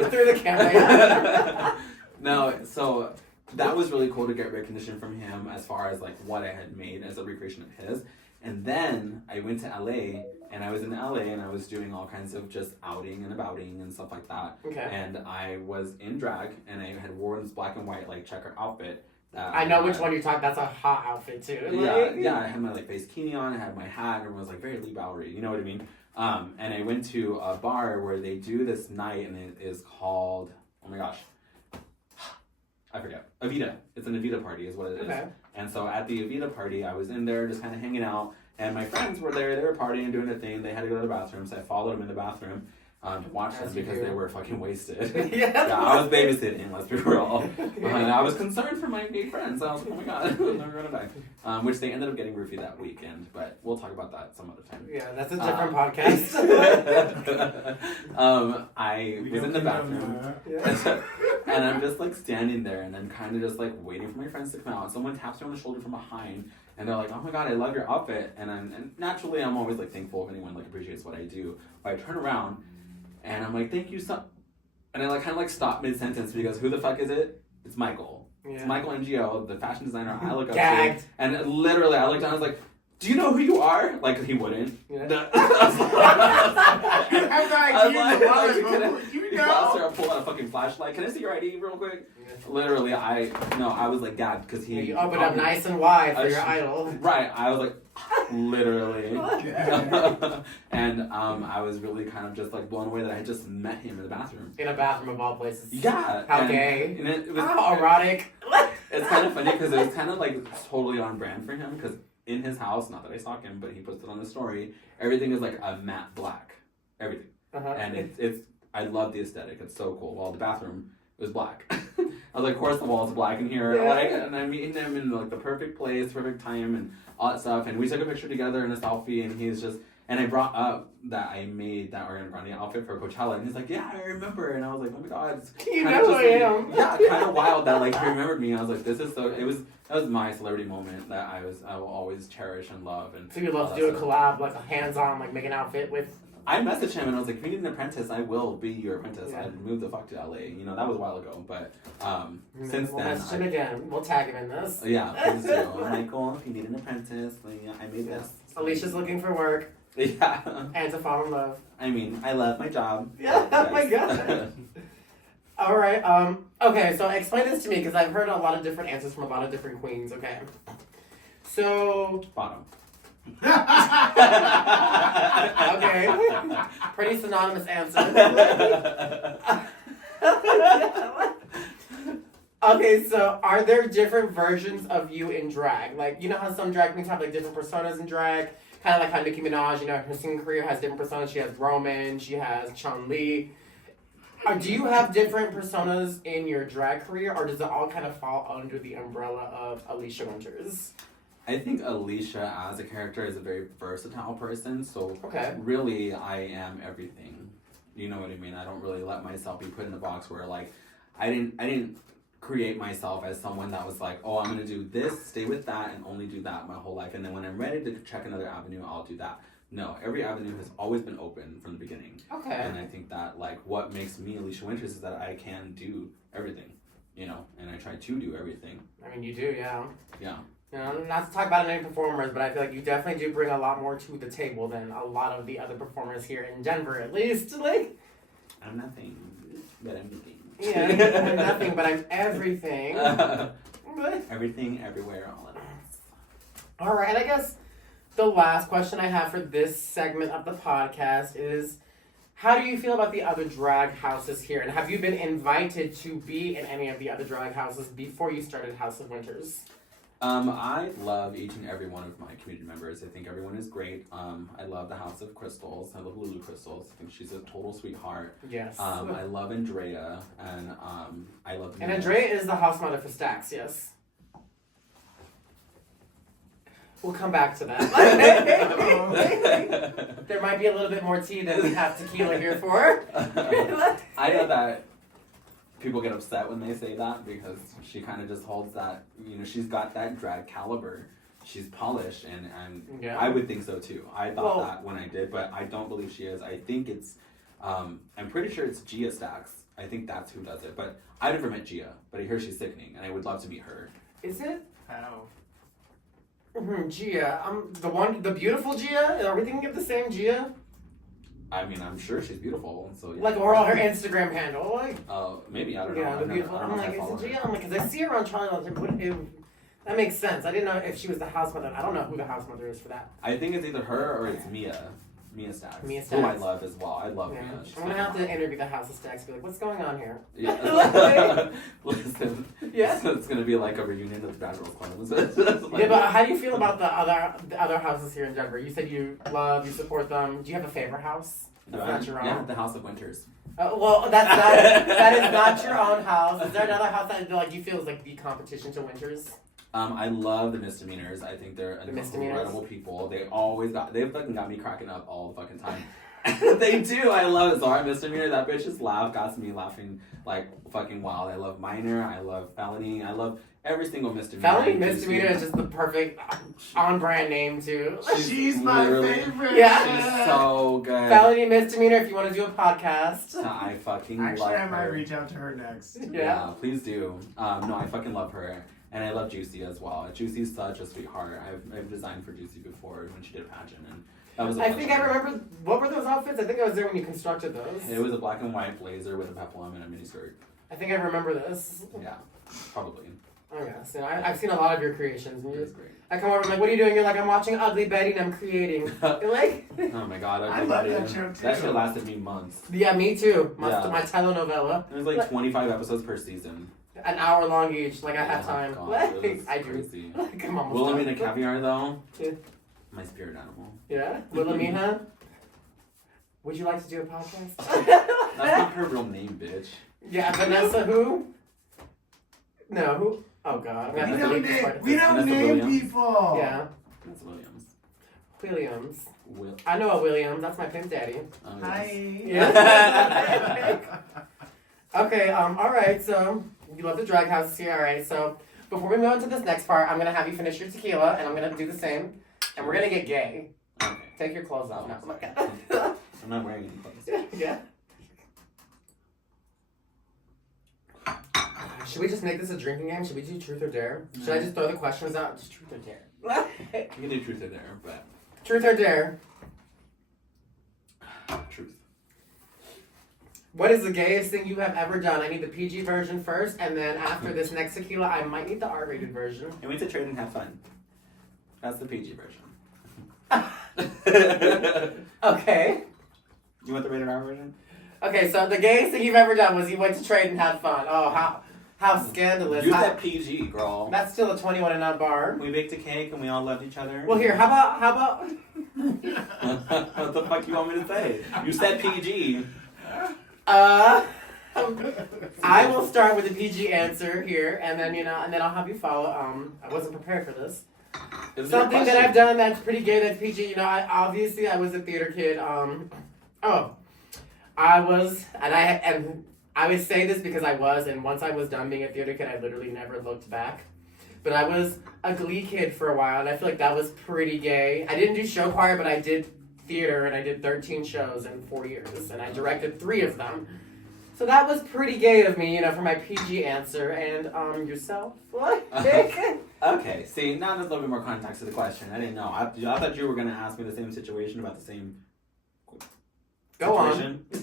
Through the camera. Yeah. No, so that was really cool to get recognition from him as far as like what I had made as a recreation of his. And then I went to LA, and I was in LA, and I was doing all kinds of just outing and abouting and stuff like that. Okay. And I was in drag, and I had worn this black and white like checker outfit. That I know which one you're talking. That's a hot outfit too. Yeah. I had my like face bikini on, I had my hat, and everyone was like very Lee Bowery, you know what I mean? And I went to a bar where they do this night, and it is called, oh my gosh, I forget. Avita. It's an Avita party is what it is. Okay. And so at the Avita party, I was in there just kind of hanging out, and my friends were there. They were partying, doing their thing. They had to go to the bathroom, so I followed them in the bathroom to watch them because they were fucking wasted. Yeah. I was babysitting, let's be real. And I was concerned for my gay friends. I was like, oh my God, I'm never going to die. Which they ended up getting roofied that weekend, but we'll talk about that some other time. Yeah, that's a different podcast. I was in the bathroom. And I'm just like standing there and then kind of just like waiting for my friends to come out. Someone taps me on the shoulder from behind and they're like, oh my God, I love your outfit. And naturally I'm always like thankful if anyone like appreciates what I do. But I turn around and I'm like, thank you so. And I like kind of like stop mid sentence because who the fuck is it? It's Michael. Yeah. It's Michael NGO, the fashion designer I look up to. And literally I looked down and I was like, do you know who you are? Like, he wouldn't. Yeah. I was like, you know? Pull out a fucking flashlight. Can I see your ID real quick? Yeah. Literally, I was like, God, because he... You opened up nice and wide for your idol. Right. I was like, literally. And I was really kind of just like blown away that I had just met him in the bathroom. In a bathroom of all places. Yeah. How gay. And it was, how erotic. It's kind of funny because it was kind of like totally on brand for him because in his house, not that I stalk him, but he puts it on the story, everything is like a matte black. Everything. And it's I love the aesthetic. It's so cool. Well, the bathroom was black. I was like, of course the walls black in here. Yeah. Like, and I'm meeting him in like the perfect place, perfect time, and all that stuff. And we took a picture together in a selfie, and he's just, and I brought up that I made that Ariana Grande outfit for Coachella, and he's like, yeah, I remember. And I was like, oh my God. You know who I am. Yeah, kind of wild that like he remembered me. I was like, this is so, that was my celebrity moment that I will always cherish and love. And so you'd love to do a collab, like a hands-on, like make an outfit with. I messaged him and I was like, if you need an apprentice, I will be your apprentice. Yeah. I'd move the fuck to LA. You know, that was a while ago. But since we'll then. Message him again. We'll tag him in this. Yeah, please do. Michael, if you need an apprentice, I made this. Alicia's looking for work. Yeah. And to fall in love. I mean, I love my job. Yeah, oh my God. All right. Okay, so explain this to me because I've heard a lot of different answers from a lot of different queens. Okay. So. Bottom. Okay. Pretty synonymous answer. Okay, so are there different versions of you in drag? Like, you know how some drag queens have like different personas in drag? Kind of like how Nicki Minaj, you know, her singing career has different personas. She has Roman, she has Chun-Li. Do you have different personas in your drag career, or does it all kind of fall under the umbrella of Alisha Wynters? I think Alisha as a character is a very versatile person, so okay. Really I am everything. You know what I mean? I don't really let myself be put in a box where like I didn't create myself as someone that was like, oh, I'm gonna do this, stay with that, and only do that my whole life, and then when I'm ready to check another avenue, I'll do that. No, every avenue has always been open from the beginning. Okay. And I think that like what makes me Alisha Wynters is that I can do everything, you know, and I try to do everything. I mean, you do, yeah. Yeah. You know, not to talk about any performers, but I feel like you definitely do bring a lot more to the table than a lot of the other performers here in Denver, at least. Like, I'm nothing, but I'm nothing. Yeah, I'm nothing, but I'm everything. Everything, everywhere, all at once. All right, I guess the last question I have for this segment of the podcast is, how do you feel about the other drag houses here? And have you been invited to be in any of the other drag houses before you started House of Wynters? I love each and every one of my community members. I think everyone is great. I love the House of Crystals. I love Lulu Crystals. I think she's a total sweetheart. Yes. I love Andrea, and I love. And Andrea is the house mother for Stacks, yes. We'll come back to that. There might be a little bit more tea than we have tequila here for. I know that people get upset when they say that because she kind of just holds that, she's got that drag caliber. She's polished, and yeah. I would think so too. I thought that when I did, but I don't believe she is. I think it's, I'm pretty sure it's Gia Stacks. I think that's who does it. But I never met Gia, but I hear she's sickening, and I would love to meet her. Is it? How? Gia. The beautiful Gia? Are we thinking of the same Gia? I mean, I'm sure she's beautiful, so yeah. Like, or her Instagram handle, like. Maybe, I don't know. Yeah, the beautiful. I'm like, is it Gia? I'm like, because I see her on Charlie. I was like, that makes sense. I didn't know if she was the house mother. I don't know who the house mother is for that. I think it's either her or it's Mia. Mia Stacks. Mia Who I Stacks. love as well. I love Yeah. Mia. I'm gonna have to interview the House of Stacks. Be like, what's going on here? Yeah. Listen. Yeah. It's gonna be like a reunion of the Bad Girls Club. Yeah, but how do you feel about the other houses here in Denver? You said you support them. Do you have a favorite house? That's not your own. Yeah, the House of Wynters. Well, that is not your own house. Is there another house that you feel is like the competition to Winters? I love the Misdemeanors. I think they're incredible people. They've fucking got me cracking up all the fucking time. They do. I love it. Zara Misdemeanor, that bitch's laugh got me laughing like fucking wild. I love Minor. I love Felony. I love every single Misdemeanor. Felony Misdemeanor is just the perfect on-brand name too. She's my favorite. Yeah. She's so good. Felony Misdemeanor. If you want to do a podcast, I fucking Actually, love her. I might reach out to her next. Yeah. Please do. No, I fucking love her. And I love Juicy as well. Juicy's such a sweetheart. I've designed for Juicy before when she did a pageant, and that was. I remember. What were those outfits? I think I was there when you constructed those. It was a black and white blazer with a peplum and a mini skirt. I think I remember this. Yeah, probably. Oh yeah, so I've seen a lot of your creations. And It was great. I come over, I'm like, what are you doing? You're like, I'm watching Ugly Betty and I'm creating. You're like, oh my god, I love that show too. That shit lasted me months. yeah, me too. My telenovela. It was like 25 episodes per season. An hour long each. Like I have time. God, Like, I do. crazy. Like, I'm almost Wilhelmina done. Caviar though. Yeah. My spirit animal. Yeah, Wilhelmina. Would you like to do a podcast? That's not her real name, bitch. Yeah, Vanessa who? No, who? Oh god, I'm gonna have to delete this part. We don't Vanessa name Williams. people. Yeah, That's Williams. Williams. Will. I know a Williams. That's my pimp daddy. Oh, Hi. Yeah. Okay. All right. So you love the drag houses here. All right. So before we move on to this next part, I'm gonna have you finish your tequila, and I'm gonna do the same, and we're gonna get gay. Okay. Take your clothes off now. Oh, Okay. I'm not wearing any clothes. Yeah. Should we just make this a drinking game? Should we do truth or dare? Should I just throw the questions out? Just truth or dare? You can do truth or dare, but Truth or dare? truth. What is the gayest thing you have ever done? I need the PG version first, and then after this next tequila, I might need the R-rated version. And we went to trade and have fun. That's the PG version. Okay. You want the rated R version? Okay, so the gayest thing you've ever done was you went to trade and had fun. Oh, how scandalous. You said PG, girl. That's still a 21 and up bar. We baked a cake and we all loved each other. Well, here, how about... What the fuck you want me to say? You said PG. I will start with the PG answer here, and then and then I'll have you follow. I wasn't prepared for this. Something that I've done that's pretty gay that's PG. I was a theater kid. I was, and I would say this because I was, and once I was done being a theater kid, I literally never looked back. But I was a Glee kid for a while, and I feel like that was pretty gay. I didn't do show choir, but I did theater, and I did 13 shows in 4 years, and I directed 3 of them. So that was pretty gay of me, for my PG answer. And yourself? What? Okay, see, now there's a little bit more context to the question. I didn't know. I thought you were going to ask me the same situation about the same Go situation. on.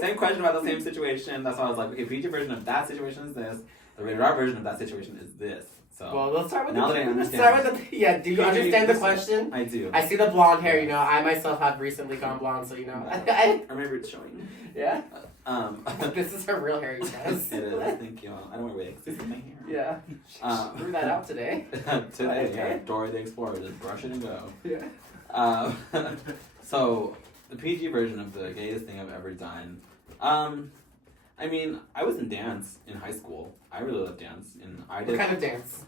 Same question about the same situation. That's why I was like, okay, PG version of that situation is this. The rated R version of that situation is this. So Well, let's start with now that I understand. do you PG, understand the question? I do. I see the blonde hair, I myself have recently gone blonde, so I remember it's showing. Yeah? This is her real hair, you guys. It is, thank you. I don't wear wigs. This is my hair. Yeah. Threw that out today. Today, yeah. Dora the Explorer, just brush it and go. Yeah. So, the PG version of the gayest thing I've ever done. I I mean, I was in dance in high school. I really loved dance, and I did. What kind of dance?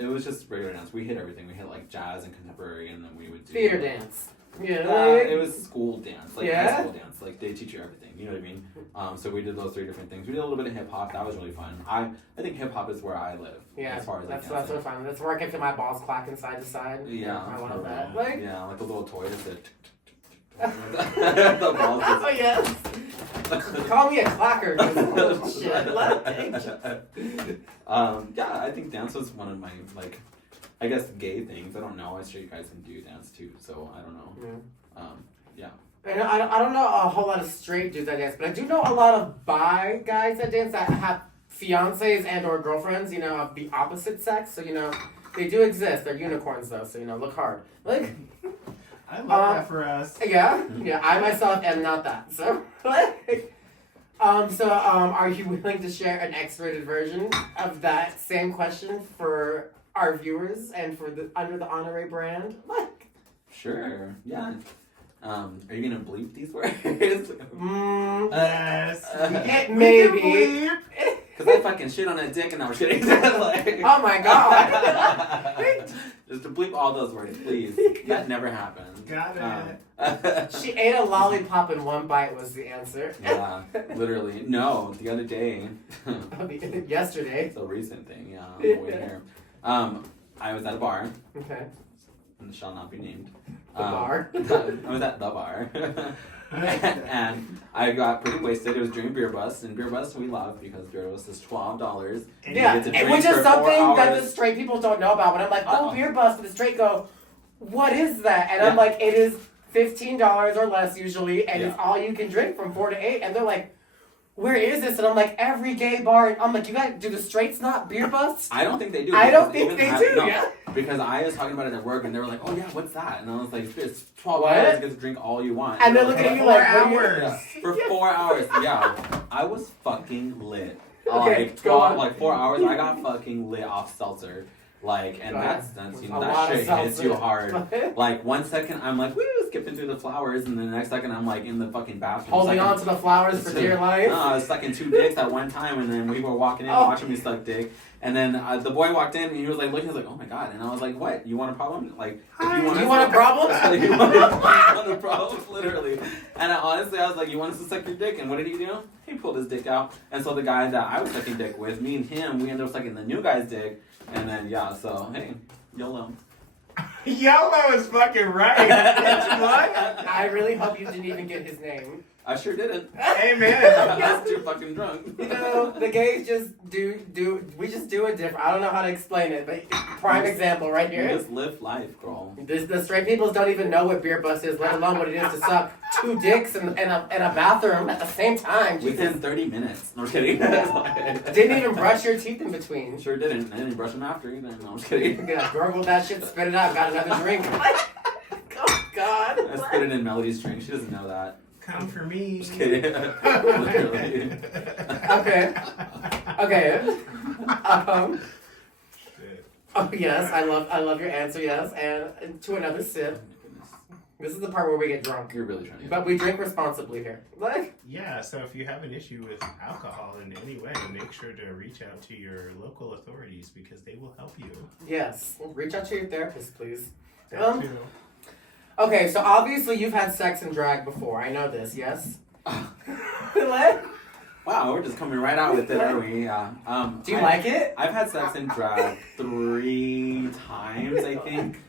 It was just regular dance. We hit everything. We hit like jazz and contemporary, and then we would do Theater dance. Yeah. it was school dance, like Yeah? high school dance. Like they teach you everything. You know what I mean? So we did those 3 different things. We did a little bit of hip hop. That was really fun. I think hip hop is where I live. Yeah, as far as that's like so fun. That's where I can feel my balls clacking side to side. Yeah, I love for that. real. Like, Yeah, like the little toys that. The balls just- oh yes. Call me a clacker. 'Cause shit. Yeah, I think dance was one of my like, I guess gay things. I don't know. I straight guys can do dance too, so I don't know. Yeah. And I don't know a whole lot of straight dudes that dance, but I do know a lot of bi guys that dance that have fiancés and or girlfriends, you know, of the opposite sex. So, you know, they do exist. They're unicorns though, so, you know, look hard. Like, I love that for us. yeah, I myself am not that. So, like, are you willing to share an X-rated version of that same question for our viewers and for the under the Honorè brand? Like, Sure. Yeah. Are you gonna bleep these words? Yes. Maybe. Because I fucking shit on a dick and I was kidding. Like, Oh my god. just to bleep all those words, please. That never happened. Got it. She ate a lollipop in one bite was the answer. Yeah, literally. No, the other day. Yesterday. It's a recent thing, yeah. On the way here. I was at a bar, Okay. and shall not be named. The bar. I was at the bar. And I got pretty wasted. It was during Beer Bus, and Beer Bus we love because Beer Bus is $12. And Yeah, you get to drink which is for 4 something that hours. the straight people don't know about. But I'm like, oh, beer bus, and the straight go, what is that? And I'm Yeah. like, it is $15 or less usually, and it's Yeah. all you can drink from 4 to 8. And they're like, where is this? And I'm like, every gay bar. I'm like, you guys, do the straights not beer bus? I don't think they do. I don't because think even they do, no, yeah. Because I was talking about it at work, and they were like, "Oh yeah, what's that?" And I was like, "It's $12. What? You get to drink all you want." And they're like, looking at you 4 like, what are you- hours. Yeah, for 4 hours. Yeah, I was fucking lit. Okay, Like go on. 4 hours. I got fucking lit off seltzer. Like, and that's you A know, lot that of shit hits you seltzer. hard. Like 1 second I'm like, woo, skipping through the flowers, and then the next second I'm like in the fucking bathroom. Holding sucking- on to the flowers for dear life. No, I was sucking 2 dicks at one time, and then we were walking in, Oh. watching me suck dick. And then the boy walked in, and he was like looking, he was like, "Oh my god!" And I was like, "What? You want a problem? Like, if Do you want a problem? you want a problem, literally." And I was like, "You want us to suck your dick?" And what did he do? He pulled his dick out, and so the guy that I was sucking dick with, me and him, we ended up sucking the new guy's dick, and then yeah, so hey, YOLO. YOLO is fucking right. What? I really hope you didn't even get his name. I sure didn't. Amen. I was too fucking drunk. You know, the gays just we just do it different. I don't know how to explain it, but prime example right You here. just live life, girl. The straight peoples don't even know what beer bust is, let alone what it is to suck 2 dicks in a bathroom at the same time. Jesus. Within 30 minutes. No, I'm kidding. Didn't even brush your teeth in between. Sure didn't. I didn't brush them after either. No, I'm just kidding. Yeah, gurgled that shit, spit it out, got another drink. Oh God. I spit it in Melody's drink. She doesn't know that. Come for me. Just kidding. Literally. Okay. Shit. Oh yes, I love your answer. Yes, and to another sip. This is the part where we get drunk, You're really trying to get but we drink responsibly here. Like. Yeah, so if you have an issue with alcohol in any way, make sure to reach out to your local authorities because they will help you. Yes. Reach out to your therapist, please. That too. Okay, so obviously you've had sex and drag before. I know this, yes? What? Wow, we're just coming right out with it, are we? Yeah. Do you like it? I've had sex in drag 3 times, I think.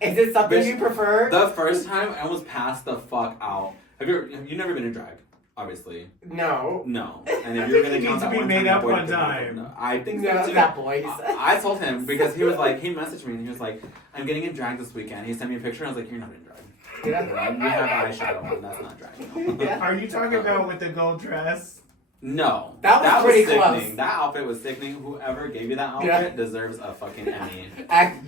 Is it something Bitch, you prefer? The first time, I almost passed the fuck out. Have you never been in drag? Obviously. No. No. And I if you're think gonna it count needs to that be one made time, up the boy one didn't know. time. No, I think No, so too. that boy, he said. I told him because he was like, he messaged me and he was like, "I'm getting in drag this weekend." He sent me a picture and I was like, "You're not in drag. You have eyeshadow on. That's not drag." Yeah. Are you talking about with the gold dress? No. That was pretty sickening. close. That outfit was sickening. Whoever gave you that outfit Yeah. deserves a fucking Emmy.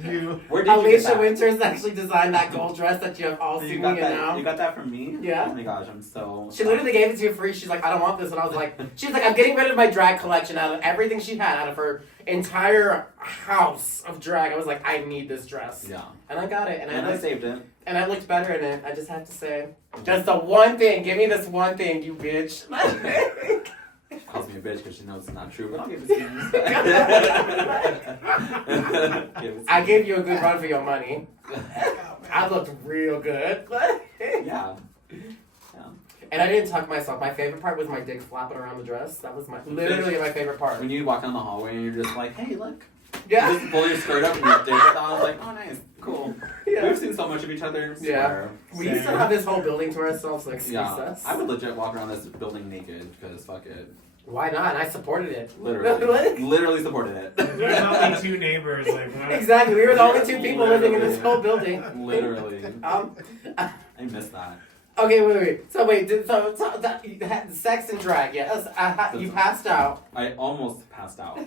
You. Where did you get Alisha that? Wynters actually designed that gold dress that you have all You seen got me that? in now. You got that from me? Yeah. Oh my gosh, I'm so. She literally gave it to you free. She's like, I don't want this. And I was like, she's like, I'm getting rid of my drag collection out of everything she had out of her entire house of drag. I was like, I need this dress. Yeah. And I got it. And And I I looked, saved it. and I looked better in it. I just have to say. Just the one thing. Give me this one thing, you bitch. She calls me a bitch because she knows it's not true, but I'll give it to you. I gave you a good run for your money. I looked real good. Yeah. And I didn't tuck myself. My favorite part was my dick flapping around the dress. That was literally my favorite part. When you walk down the hallway and you're just like, hey, look. Yeah. You just pull your skirt up and your dick is out. I was like, oh, nice. Cool. Yeah. We've seen so much of each other. Yeah. We used to have this whole building to ourselves, like, Yeah. I would legit walk around this building naked because fuck it. Why not? And I supported it. Literally supported it. There's only 2 neighbors. Like, what? Exactly. We were the only 2 people living in this whole building. Literally. I miss that. Okay, wait. So sex and drag, yes. You passed out. I almost passed out.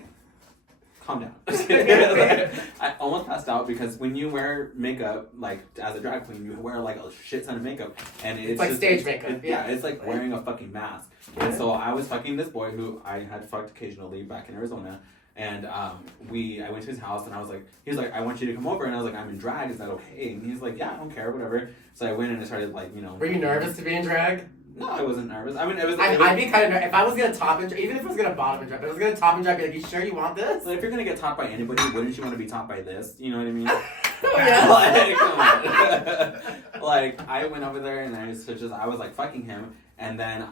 Calm down. I almost passed out because when you wear makeup, like as a drag queen, you wear like a shit ton of makeup, and it's like just, stage makeup. It's like wearing a fucking mask. And so I was fucking this boy who I had fucked occasionally back in Arizona, and I went to his house and he was like, I want you to come over, and I was like, I'm in drag, is that okay? And he's like, yeah, I don't care, whatever. So I went and I started like, you know. Were you nervous to be in drag? No, I wasn't nervous. I mean, it was. I'd be kind of nervous if I was gonna top and even if I was gonna bottom and drag. If I was gonna top and drag, I'd be like, you sure you want this? Like, if you're gonna get topped by anybody, wouldn't you want to be topped by this? You know what I mean? Oh, yeah. Like, come on. Like, I went over there and I was like fucking him, and then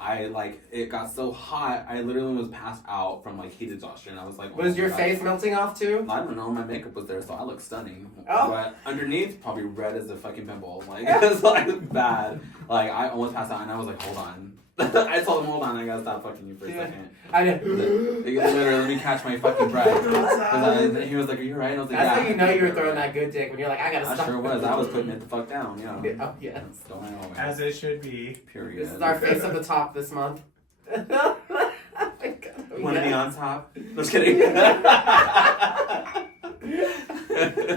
it got so hot, I literally was passed out from like heat exhaustion. I was like, was your face melting off too? I don't know. My makeup was there, so I looked stunning. Oh. But underneath, probably red as a fucking pimple. Like, it was like bad. Like, I almost passed out, and I was like, hold on. I told him, hold on, I gotta stop fucking you for a second. I did. Literally, let me catch my fucking breath. He was like, are you right? And I was like, That's yeah. how you know you were throwing that good dick when you're like, I gotta stop. I sure was. I was putting it the fuck down, yeah. Oh, yes. As it should be. Period. This is our face of the top this month. One of the on top. Just kidding.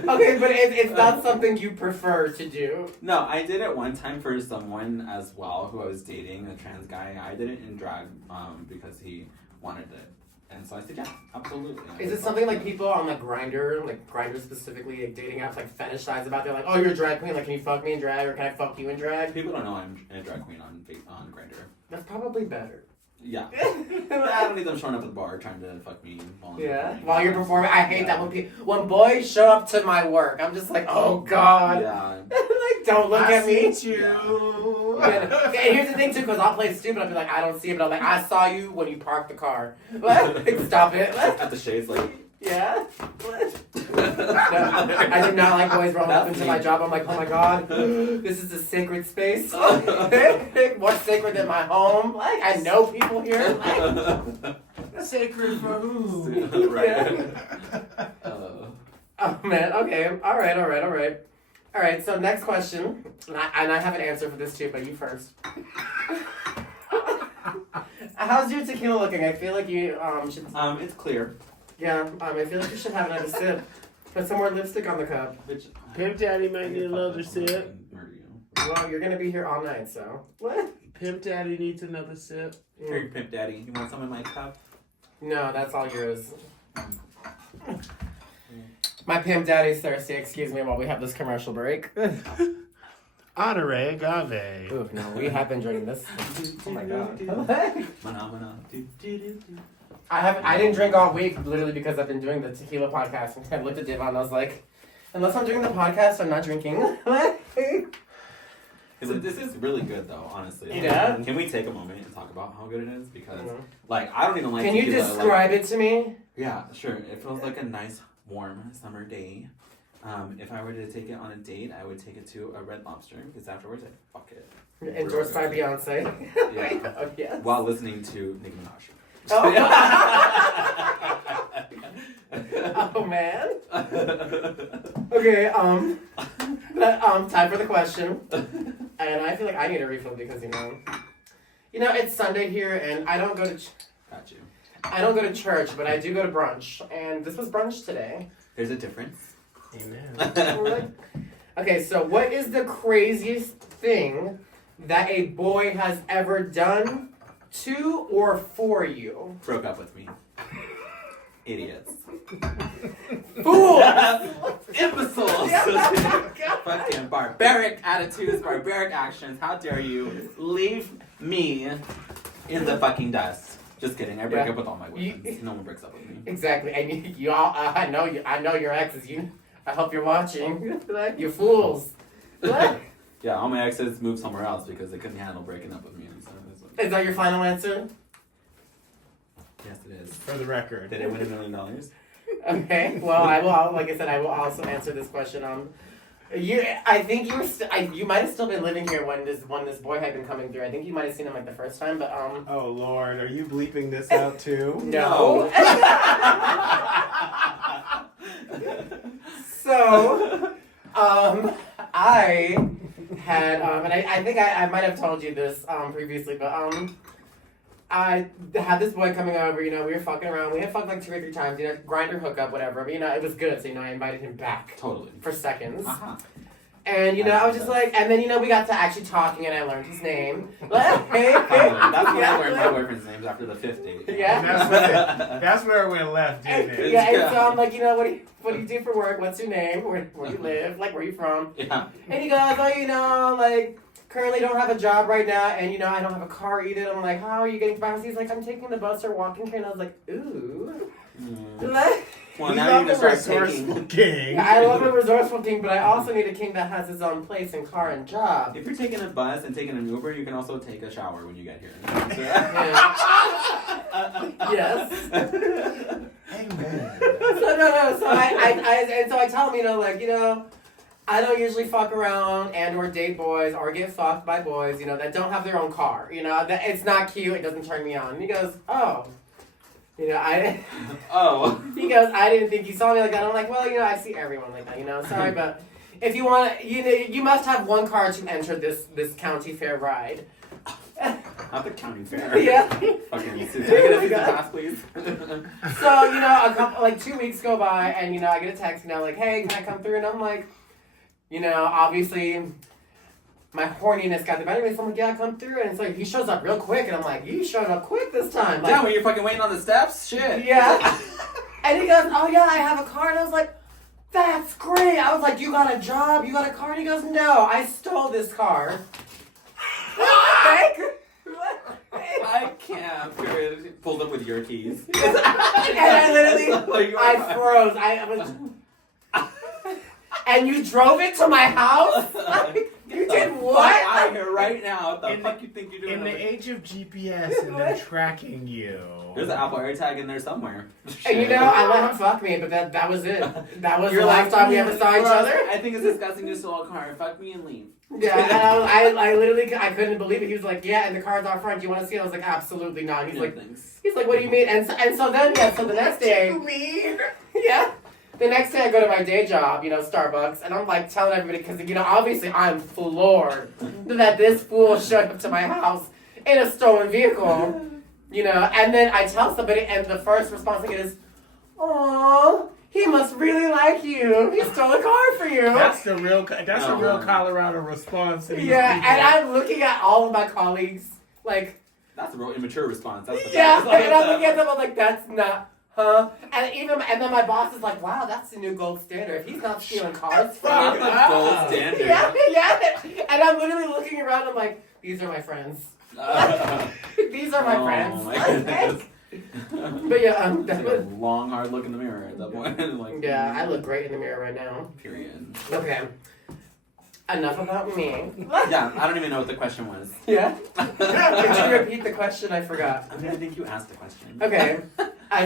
Okay, but it's not something you prefer to do. No, I did it one time for someone as well who I was dating, a trans guy. I did it in drag because he wanted it. And so I said, yeah, absolutely. Is it something like people on like Grindr specifically, like dating apps, like fetishize about? They're like, oh, you're a drag queen. Like, can you fuck me in drag, or can I fuck you in drag? People don't know I'm a drag queen on Grindr. That's probably better. Yeah. I don't need them showing up at the bar trying to fuck me. While you're performing. I hate that when boys show up to my work. I'm just like, oh god. Yeah. Like, don't look at me. You. Yeah. And here's the thing too, because I'll play stupid. I'll be like, I don't see it, but I'm like, I saw you when you parked the car. Like, stop it. At the shades, like. Yeah. No, I do not like boys rolling up into my job. I'm like, oh my god, this is a sacred space. More sacred than my home. Like, I know people here. Like, sacred for who? Right. Oh man. Okay. All right. So next question, and I have an answer for this too, but you first. How's your tequila looking? I feel like you should. It's clear. Yeah, I feel like you should have another sip. Put some more lipstick on the cup. Pimp Daddy might need another sip. Well, you're gonna be here all night, so. What? Pimp Daddy needs another sip. Here, Pimp Daddy. You want some in my cup? No, that's all yours. My Pimp Daddy's thirsty. Excuse me while we have this commercial break. Honorè Agave. Ooh, no, we have been drinking this. Oh my god. I didn't drink all week, literally because I've been doing the tequila podcast. And I looked at Devon and I was like, unless I'm doing the podcast, I'm not drinking. This is really good, though, honestly. Yeah? Can we take a moment and talk about how good it is? Because, I don't even like Can tequila. you describe it to me? Yeah, sure. It feels like a nice, warm summer day. If I were to take it on a date, I would take it to a Red Lobster, because afterwards I fuck it. Endorsed by Beyonce. Yeah. Oh, yes. While listening to Nicki Minaj. Oh, oh man. Okay, time for the question. And I feel like I need a refill because it's Sunday here and I don't go to Got you. I don't go to church, but I do go to brunch. And this was brunch today. There's a difference. Amen. Okay, so what is the craziest thing that a boy has ever done to or for you? Broke up with me. Idiots. Fools! Imbeciles! Fucking barbaric attitudes, barbaric actions. How dare you leave me in the fucking dust? Just kidding. I break Yeah. up with all my boyfriends. No one breaks up with me. Exactly, and you all. I know your exes. I hope you're watching. You fools. Yeah, all my exes moved somewhere else because they couldn't handle breaking up with me. So Is that your final answer? yes, it is. For the record. Did I win $1 million? Okay. Well, I will. Like I said, I will also answer this question. I think you were. You might have still been living here when this boy had been coming through. I think you might have seen him like the first time, but Oh Lord, are you bleeping this out too? No. So, I had and I think I might have told you this previously, but I had this boy coming over. You know, we were fucking around. We had fucked like 2 or 3 times. You know, grinder hookup, whatever. But you know, it was good. So you know, I invited him back Totally. for seconds. Uh-huh. And you know, I was just like, and then you know, we got to actually talking, and I learned his name. Finally. That's when Yeah. I learned my boyfriend's names after the 5th date. Yeah. That's where it went left, didn't it? Yeah, and so I'm like, you know, what do you do for work? What's your name? Where do you live? Like, where you from? Yeah. And he goes, oh, you know, like, currently don't have a job right now, and you know, I don't have a car either. I'm like, how are you getting to my house? He's like, I'm taking the bus or walking here, and I was like, ooh. Like, Well, We now love you the just start resourceful taking. king. I love a resourceful king, but I also need a king that has his own place and car and job. If you're taking a bus and taking an Uber, you can also take a shower when you get here. Yes. Amen. So I tell him, you know, like, you know, I don't usually fuck around and or date boys or get fucked by boys, you know, that don't have their own car. You know, that it's not cute, it doesn't turn me on. And he goes, oh. You know, Oh. he goes, I didn't think you saw me like that. I'm like, well, you know, I see everyone like that, you know, sorry, but if you want, you must have one car to enter this county fair ride. Not the county fair. Yeah. Fucking can I get a season pass, please? So, you know, 2 weeks go by, and, you know, I get a text, you know, like, hey, can I come through? And I'm like, you know, obviously, my horniness got the better of me, so I'm like, yeah, come through. And it's like, he shows up real quick, and I'm like, you showed up quick this time. Like, Yeah, when you're fucking waiting on the steps? Shit. yeah. And he goes, oh, yeah, I have a car. And I was like, that's great. I was like, you got a job? You got a car? And he goes, no, I stole this car. I can't. Period. Pulled up with your keys. And I literally, Like, I froze. I was, and you drove it to my house? You did what? I'm here right now. What the fuck you think you're doing? In the age of GPS and them tracking you. There's an Apple AirTag in there somewhere. And you know, I let him fuck me, but that was it. That was You're the last time we ever saw each Bro, other. I think it's disgusting you stole a car. Fuck me and leave. Yeah, and I literally, I couldn't believe it. He was like, yeah, and the car's out front. Do you want to see it? I was like, absolutely not. He's Yeah, like, thanks. what do you mean? And so then, yeah, so the next day, yeah, the next day I go to my day job, you know, Starbucks, and I'm like telling everybody, because, you know, obviously I'm floored that this fool showed up to my house in a stolen vehicle, you know, and then I tell somebody, and the first response I get is, "Aww, he must really like you. He stole a car for you." That's a real Colorado response. To these Yeah, people. and I'm looking at all of my colleagues, like, That's a real immature response. That's the yeah, that's and I'm looking at them, I'm like, that's not, huh? And then my boss is like, wow, that's the new gold standard. If he's not stealing cars from Not you. the gold standard. Yeah. And I'm literally looking around, I'm like, these are my friends. These are my friends. My goodness. But yeah, Take a long, hard look in the mirror at that point. Like, yeah, I look great in the mirror right now. Period. Okay. Enough about me. Yeah, I don't even know what the question was. Yeah? Could you repeat the question? I forgot. I mean, I think you asked the question. Okay.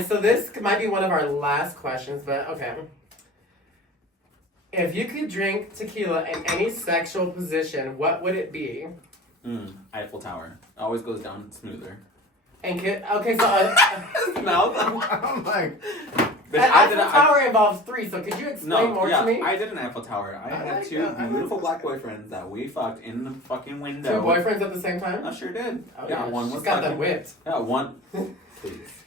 So this might be one of our last questions, but okay. If you could drink tequila in any sexual position, what would it be? Eiffel Tower. Always goes down smoother. And okay, so Mouth. I'm like, an Eiffel Tower involves 3, so could you explain more to me? I did an Eiffel Tower. I had like 2 that. I like beautiful that. black boyfriends that we fucked in the fucking 2 window. boyfriends at the same time? I sure did. Oh, yeah, one she's was got fucking, them whipped. Yeah, one. Please.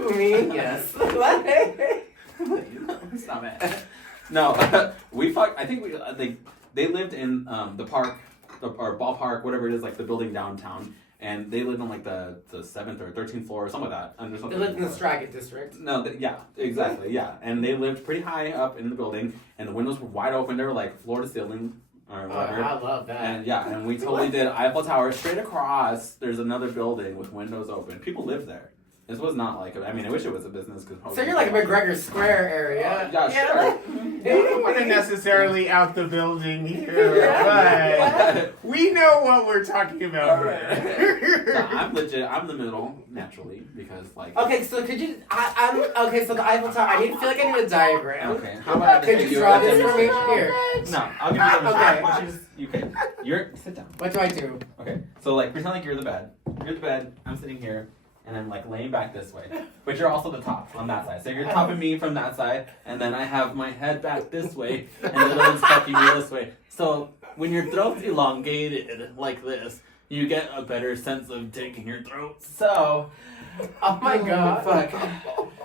Me? Yes. Stop it. No, we fucked. I think they lived in the park, or ballpark, whatever it is, like the building downtown. and they lived on like the 7th or 13th floor or something like that. Under They something. lived in the Straggett district. No, yeah, exactly, yeah. And they lived pretty high up in the building, and the windows were wide open. They were like floor to ceiling or Oh, whatever. I love that. And yeah, and we totally did Eiffel Tower straight across. There's another building with windows open. People live there. This was not like, I mean, I wish it was a business. So you're like a McGregor Square area. Yeah, sure. We don't want to necessarily out the building here, but we know what we're talking about So here. I'm legit. I'm the middle naturally because like. Okay, so could you? Okay, so the Eiffel Tower. I feel like I need a diagram. Okay. How about I just Could give you you draw a this for me demonstration? here? No, I'll give you a demonstration. Okay. You can. You're sit down. What do I do? Okay. So like pretend like you're the bed. You're the bed. I'm sitting here. And I'm like laying back this way, but you're also the top on that side. So you're topping me from that side, and then I have my head back this way, and the little one's fucking me this way. So when your throat's elongated like this, you get a better sense of taking your throat. So, Oh my god. fuck.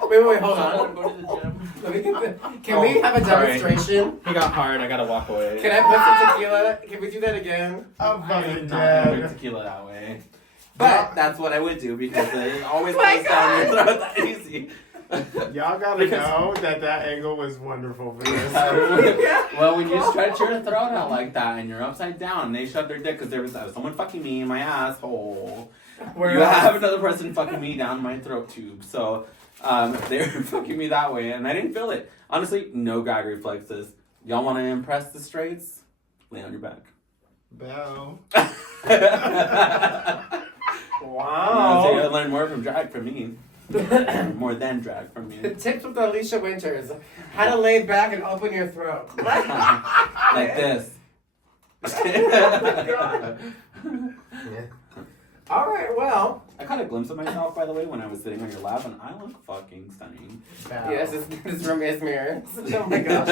Wait, hold I'm on. going to the gym. Let me get the, can we have a sorry. demonstration? He got hard. I gotta walk away. Can I put some tequila? Can we do that again? I'm I'm fucking not gonna drink dead. tequila that way. But- But that's what I would do because it always My goes down your throat that easy. Y'all gotta Because- know that angle was wonderful for this. Well, when you stretch your throat out like that and you're upside down, and they shove their dick because there was someone fucking me in my asshole. You have another person fucking me down my throat tube. So they were fucking me that way, and I didn't feel it. Honestly, no gag reflexes. Y'all want to impress the straights? Lay on your back. Bow. Wow. So you gotta learn more from drag from me. More than drag from me. The tips with Alisha Wynters. How to lay back and open your throat. Like this. All right, well. I caught a glimpse of myself, by the way, when I was sitting on your lap, and I look fucking stunning. Bow. Yes, this room is mirrors. Oh my gosh,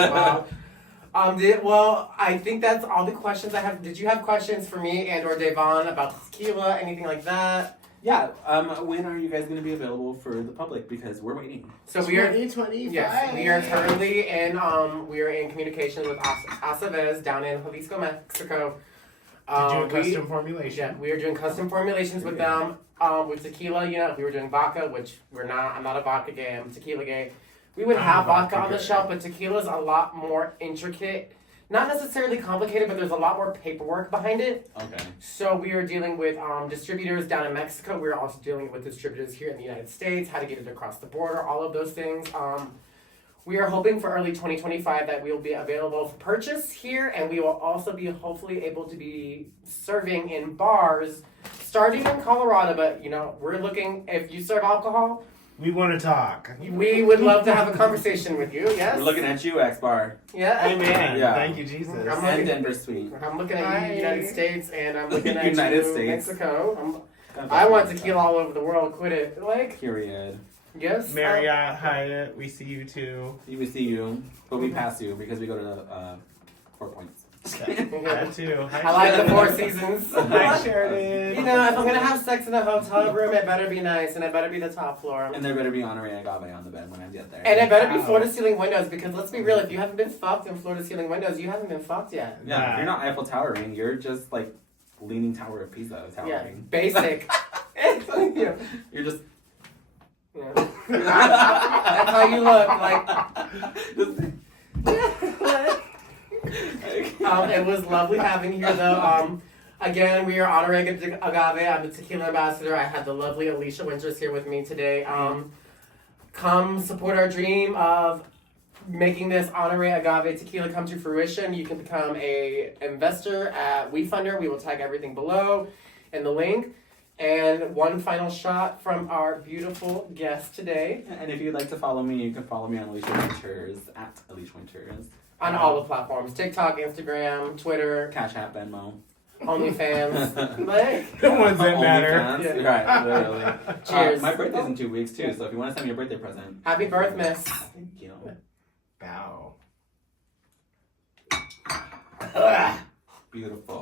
wow. I think that's all the questions I have. Did you have questions for me and or Devon about tequila, anything like that? Yeah, when are you guys going to be available for the public? Because we're waiting. So we are 2025. Yes, we are currently in communication with Aceves down in Jalisco, Mexico. To do a custom formulation. Yeah, we are doing custom formulations with them. With tequila, if we were doing vodka, which we're not. I'm not a vodka gay. I'm tequila gay. We would I'm have a vodka vodka on the gay. shelf, but tequila's a lot more intricate. Not necessarily complicated, but there's a lot more paperwork behind it. Okay. So we are dealing with distributors down in Mexico. We're also dealing with distributors here in the United States, how to get it across the border, all of those things. We are hoping for early 2025 that we will be available for purchase here, and we will also be hopefully able to be serving in bars starting in Colorado. But, we're looking, if you serve alcohol, We want to talk. we would love to have a conversation with you, yes? We're looking at you, X-Bar. Yeah. Amen. Yeah. Thank you, Jesus. I'm And looking- Denver Sweet. I'm looking at Hi. you, United States, and I'm looking at United you, States. Mexico. I want tequila all over the world. Quit it. Period. Yes. Marriott, Hyatt, we see you too. We see you, but we pass you because we go to 4 Points. That too. Hi, I like the Sheridan. Four Seasons. Hi, Sheridan. If I'm gonna have sex in a hotel room, it better be nice, and it better be the top floor. And there better be Honorè Agave on the bed when I get there. And it better be Wow. floor to ceiling windows, because let's be real, if you haven't been fucked in floor to ceiling windows, you haven't been fucked yet. Yeah, if you're not Eiffel Towering, you're just like Leaning Tower of Pisa Yeah, towering. basic. Yeah. You're just. Yeah. That's how you look, it was lovely having you here, though. Again, we are Honorè Agave. I'm the tequila ambassador. I had the lovely Alisha Wynters here with me today. Come support our dream of making this Honorè Agave tequila come to fruition. You can become a investor at WeFunder. We will tag everything below in the link. And one final shot from our beautiful guest today. And if you'd like to follow me, you can follow me on Alisha Wynters at Alisha Wynters. On all the platforms. TikTok, Instagram, Twitter, Cash App, Venmo. OnlyFans. The ones that matter. OnlyFans. Yeah. Right, literally. Cheers. My birthday's in 2 weeks too, so if you want to send me a birthday present. Happy birth, miss. Thank you. Bow. Beautiful.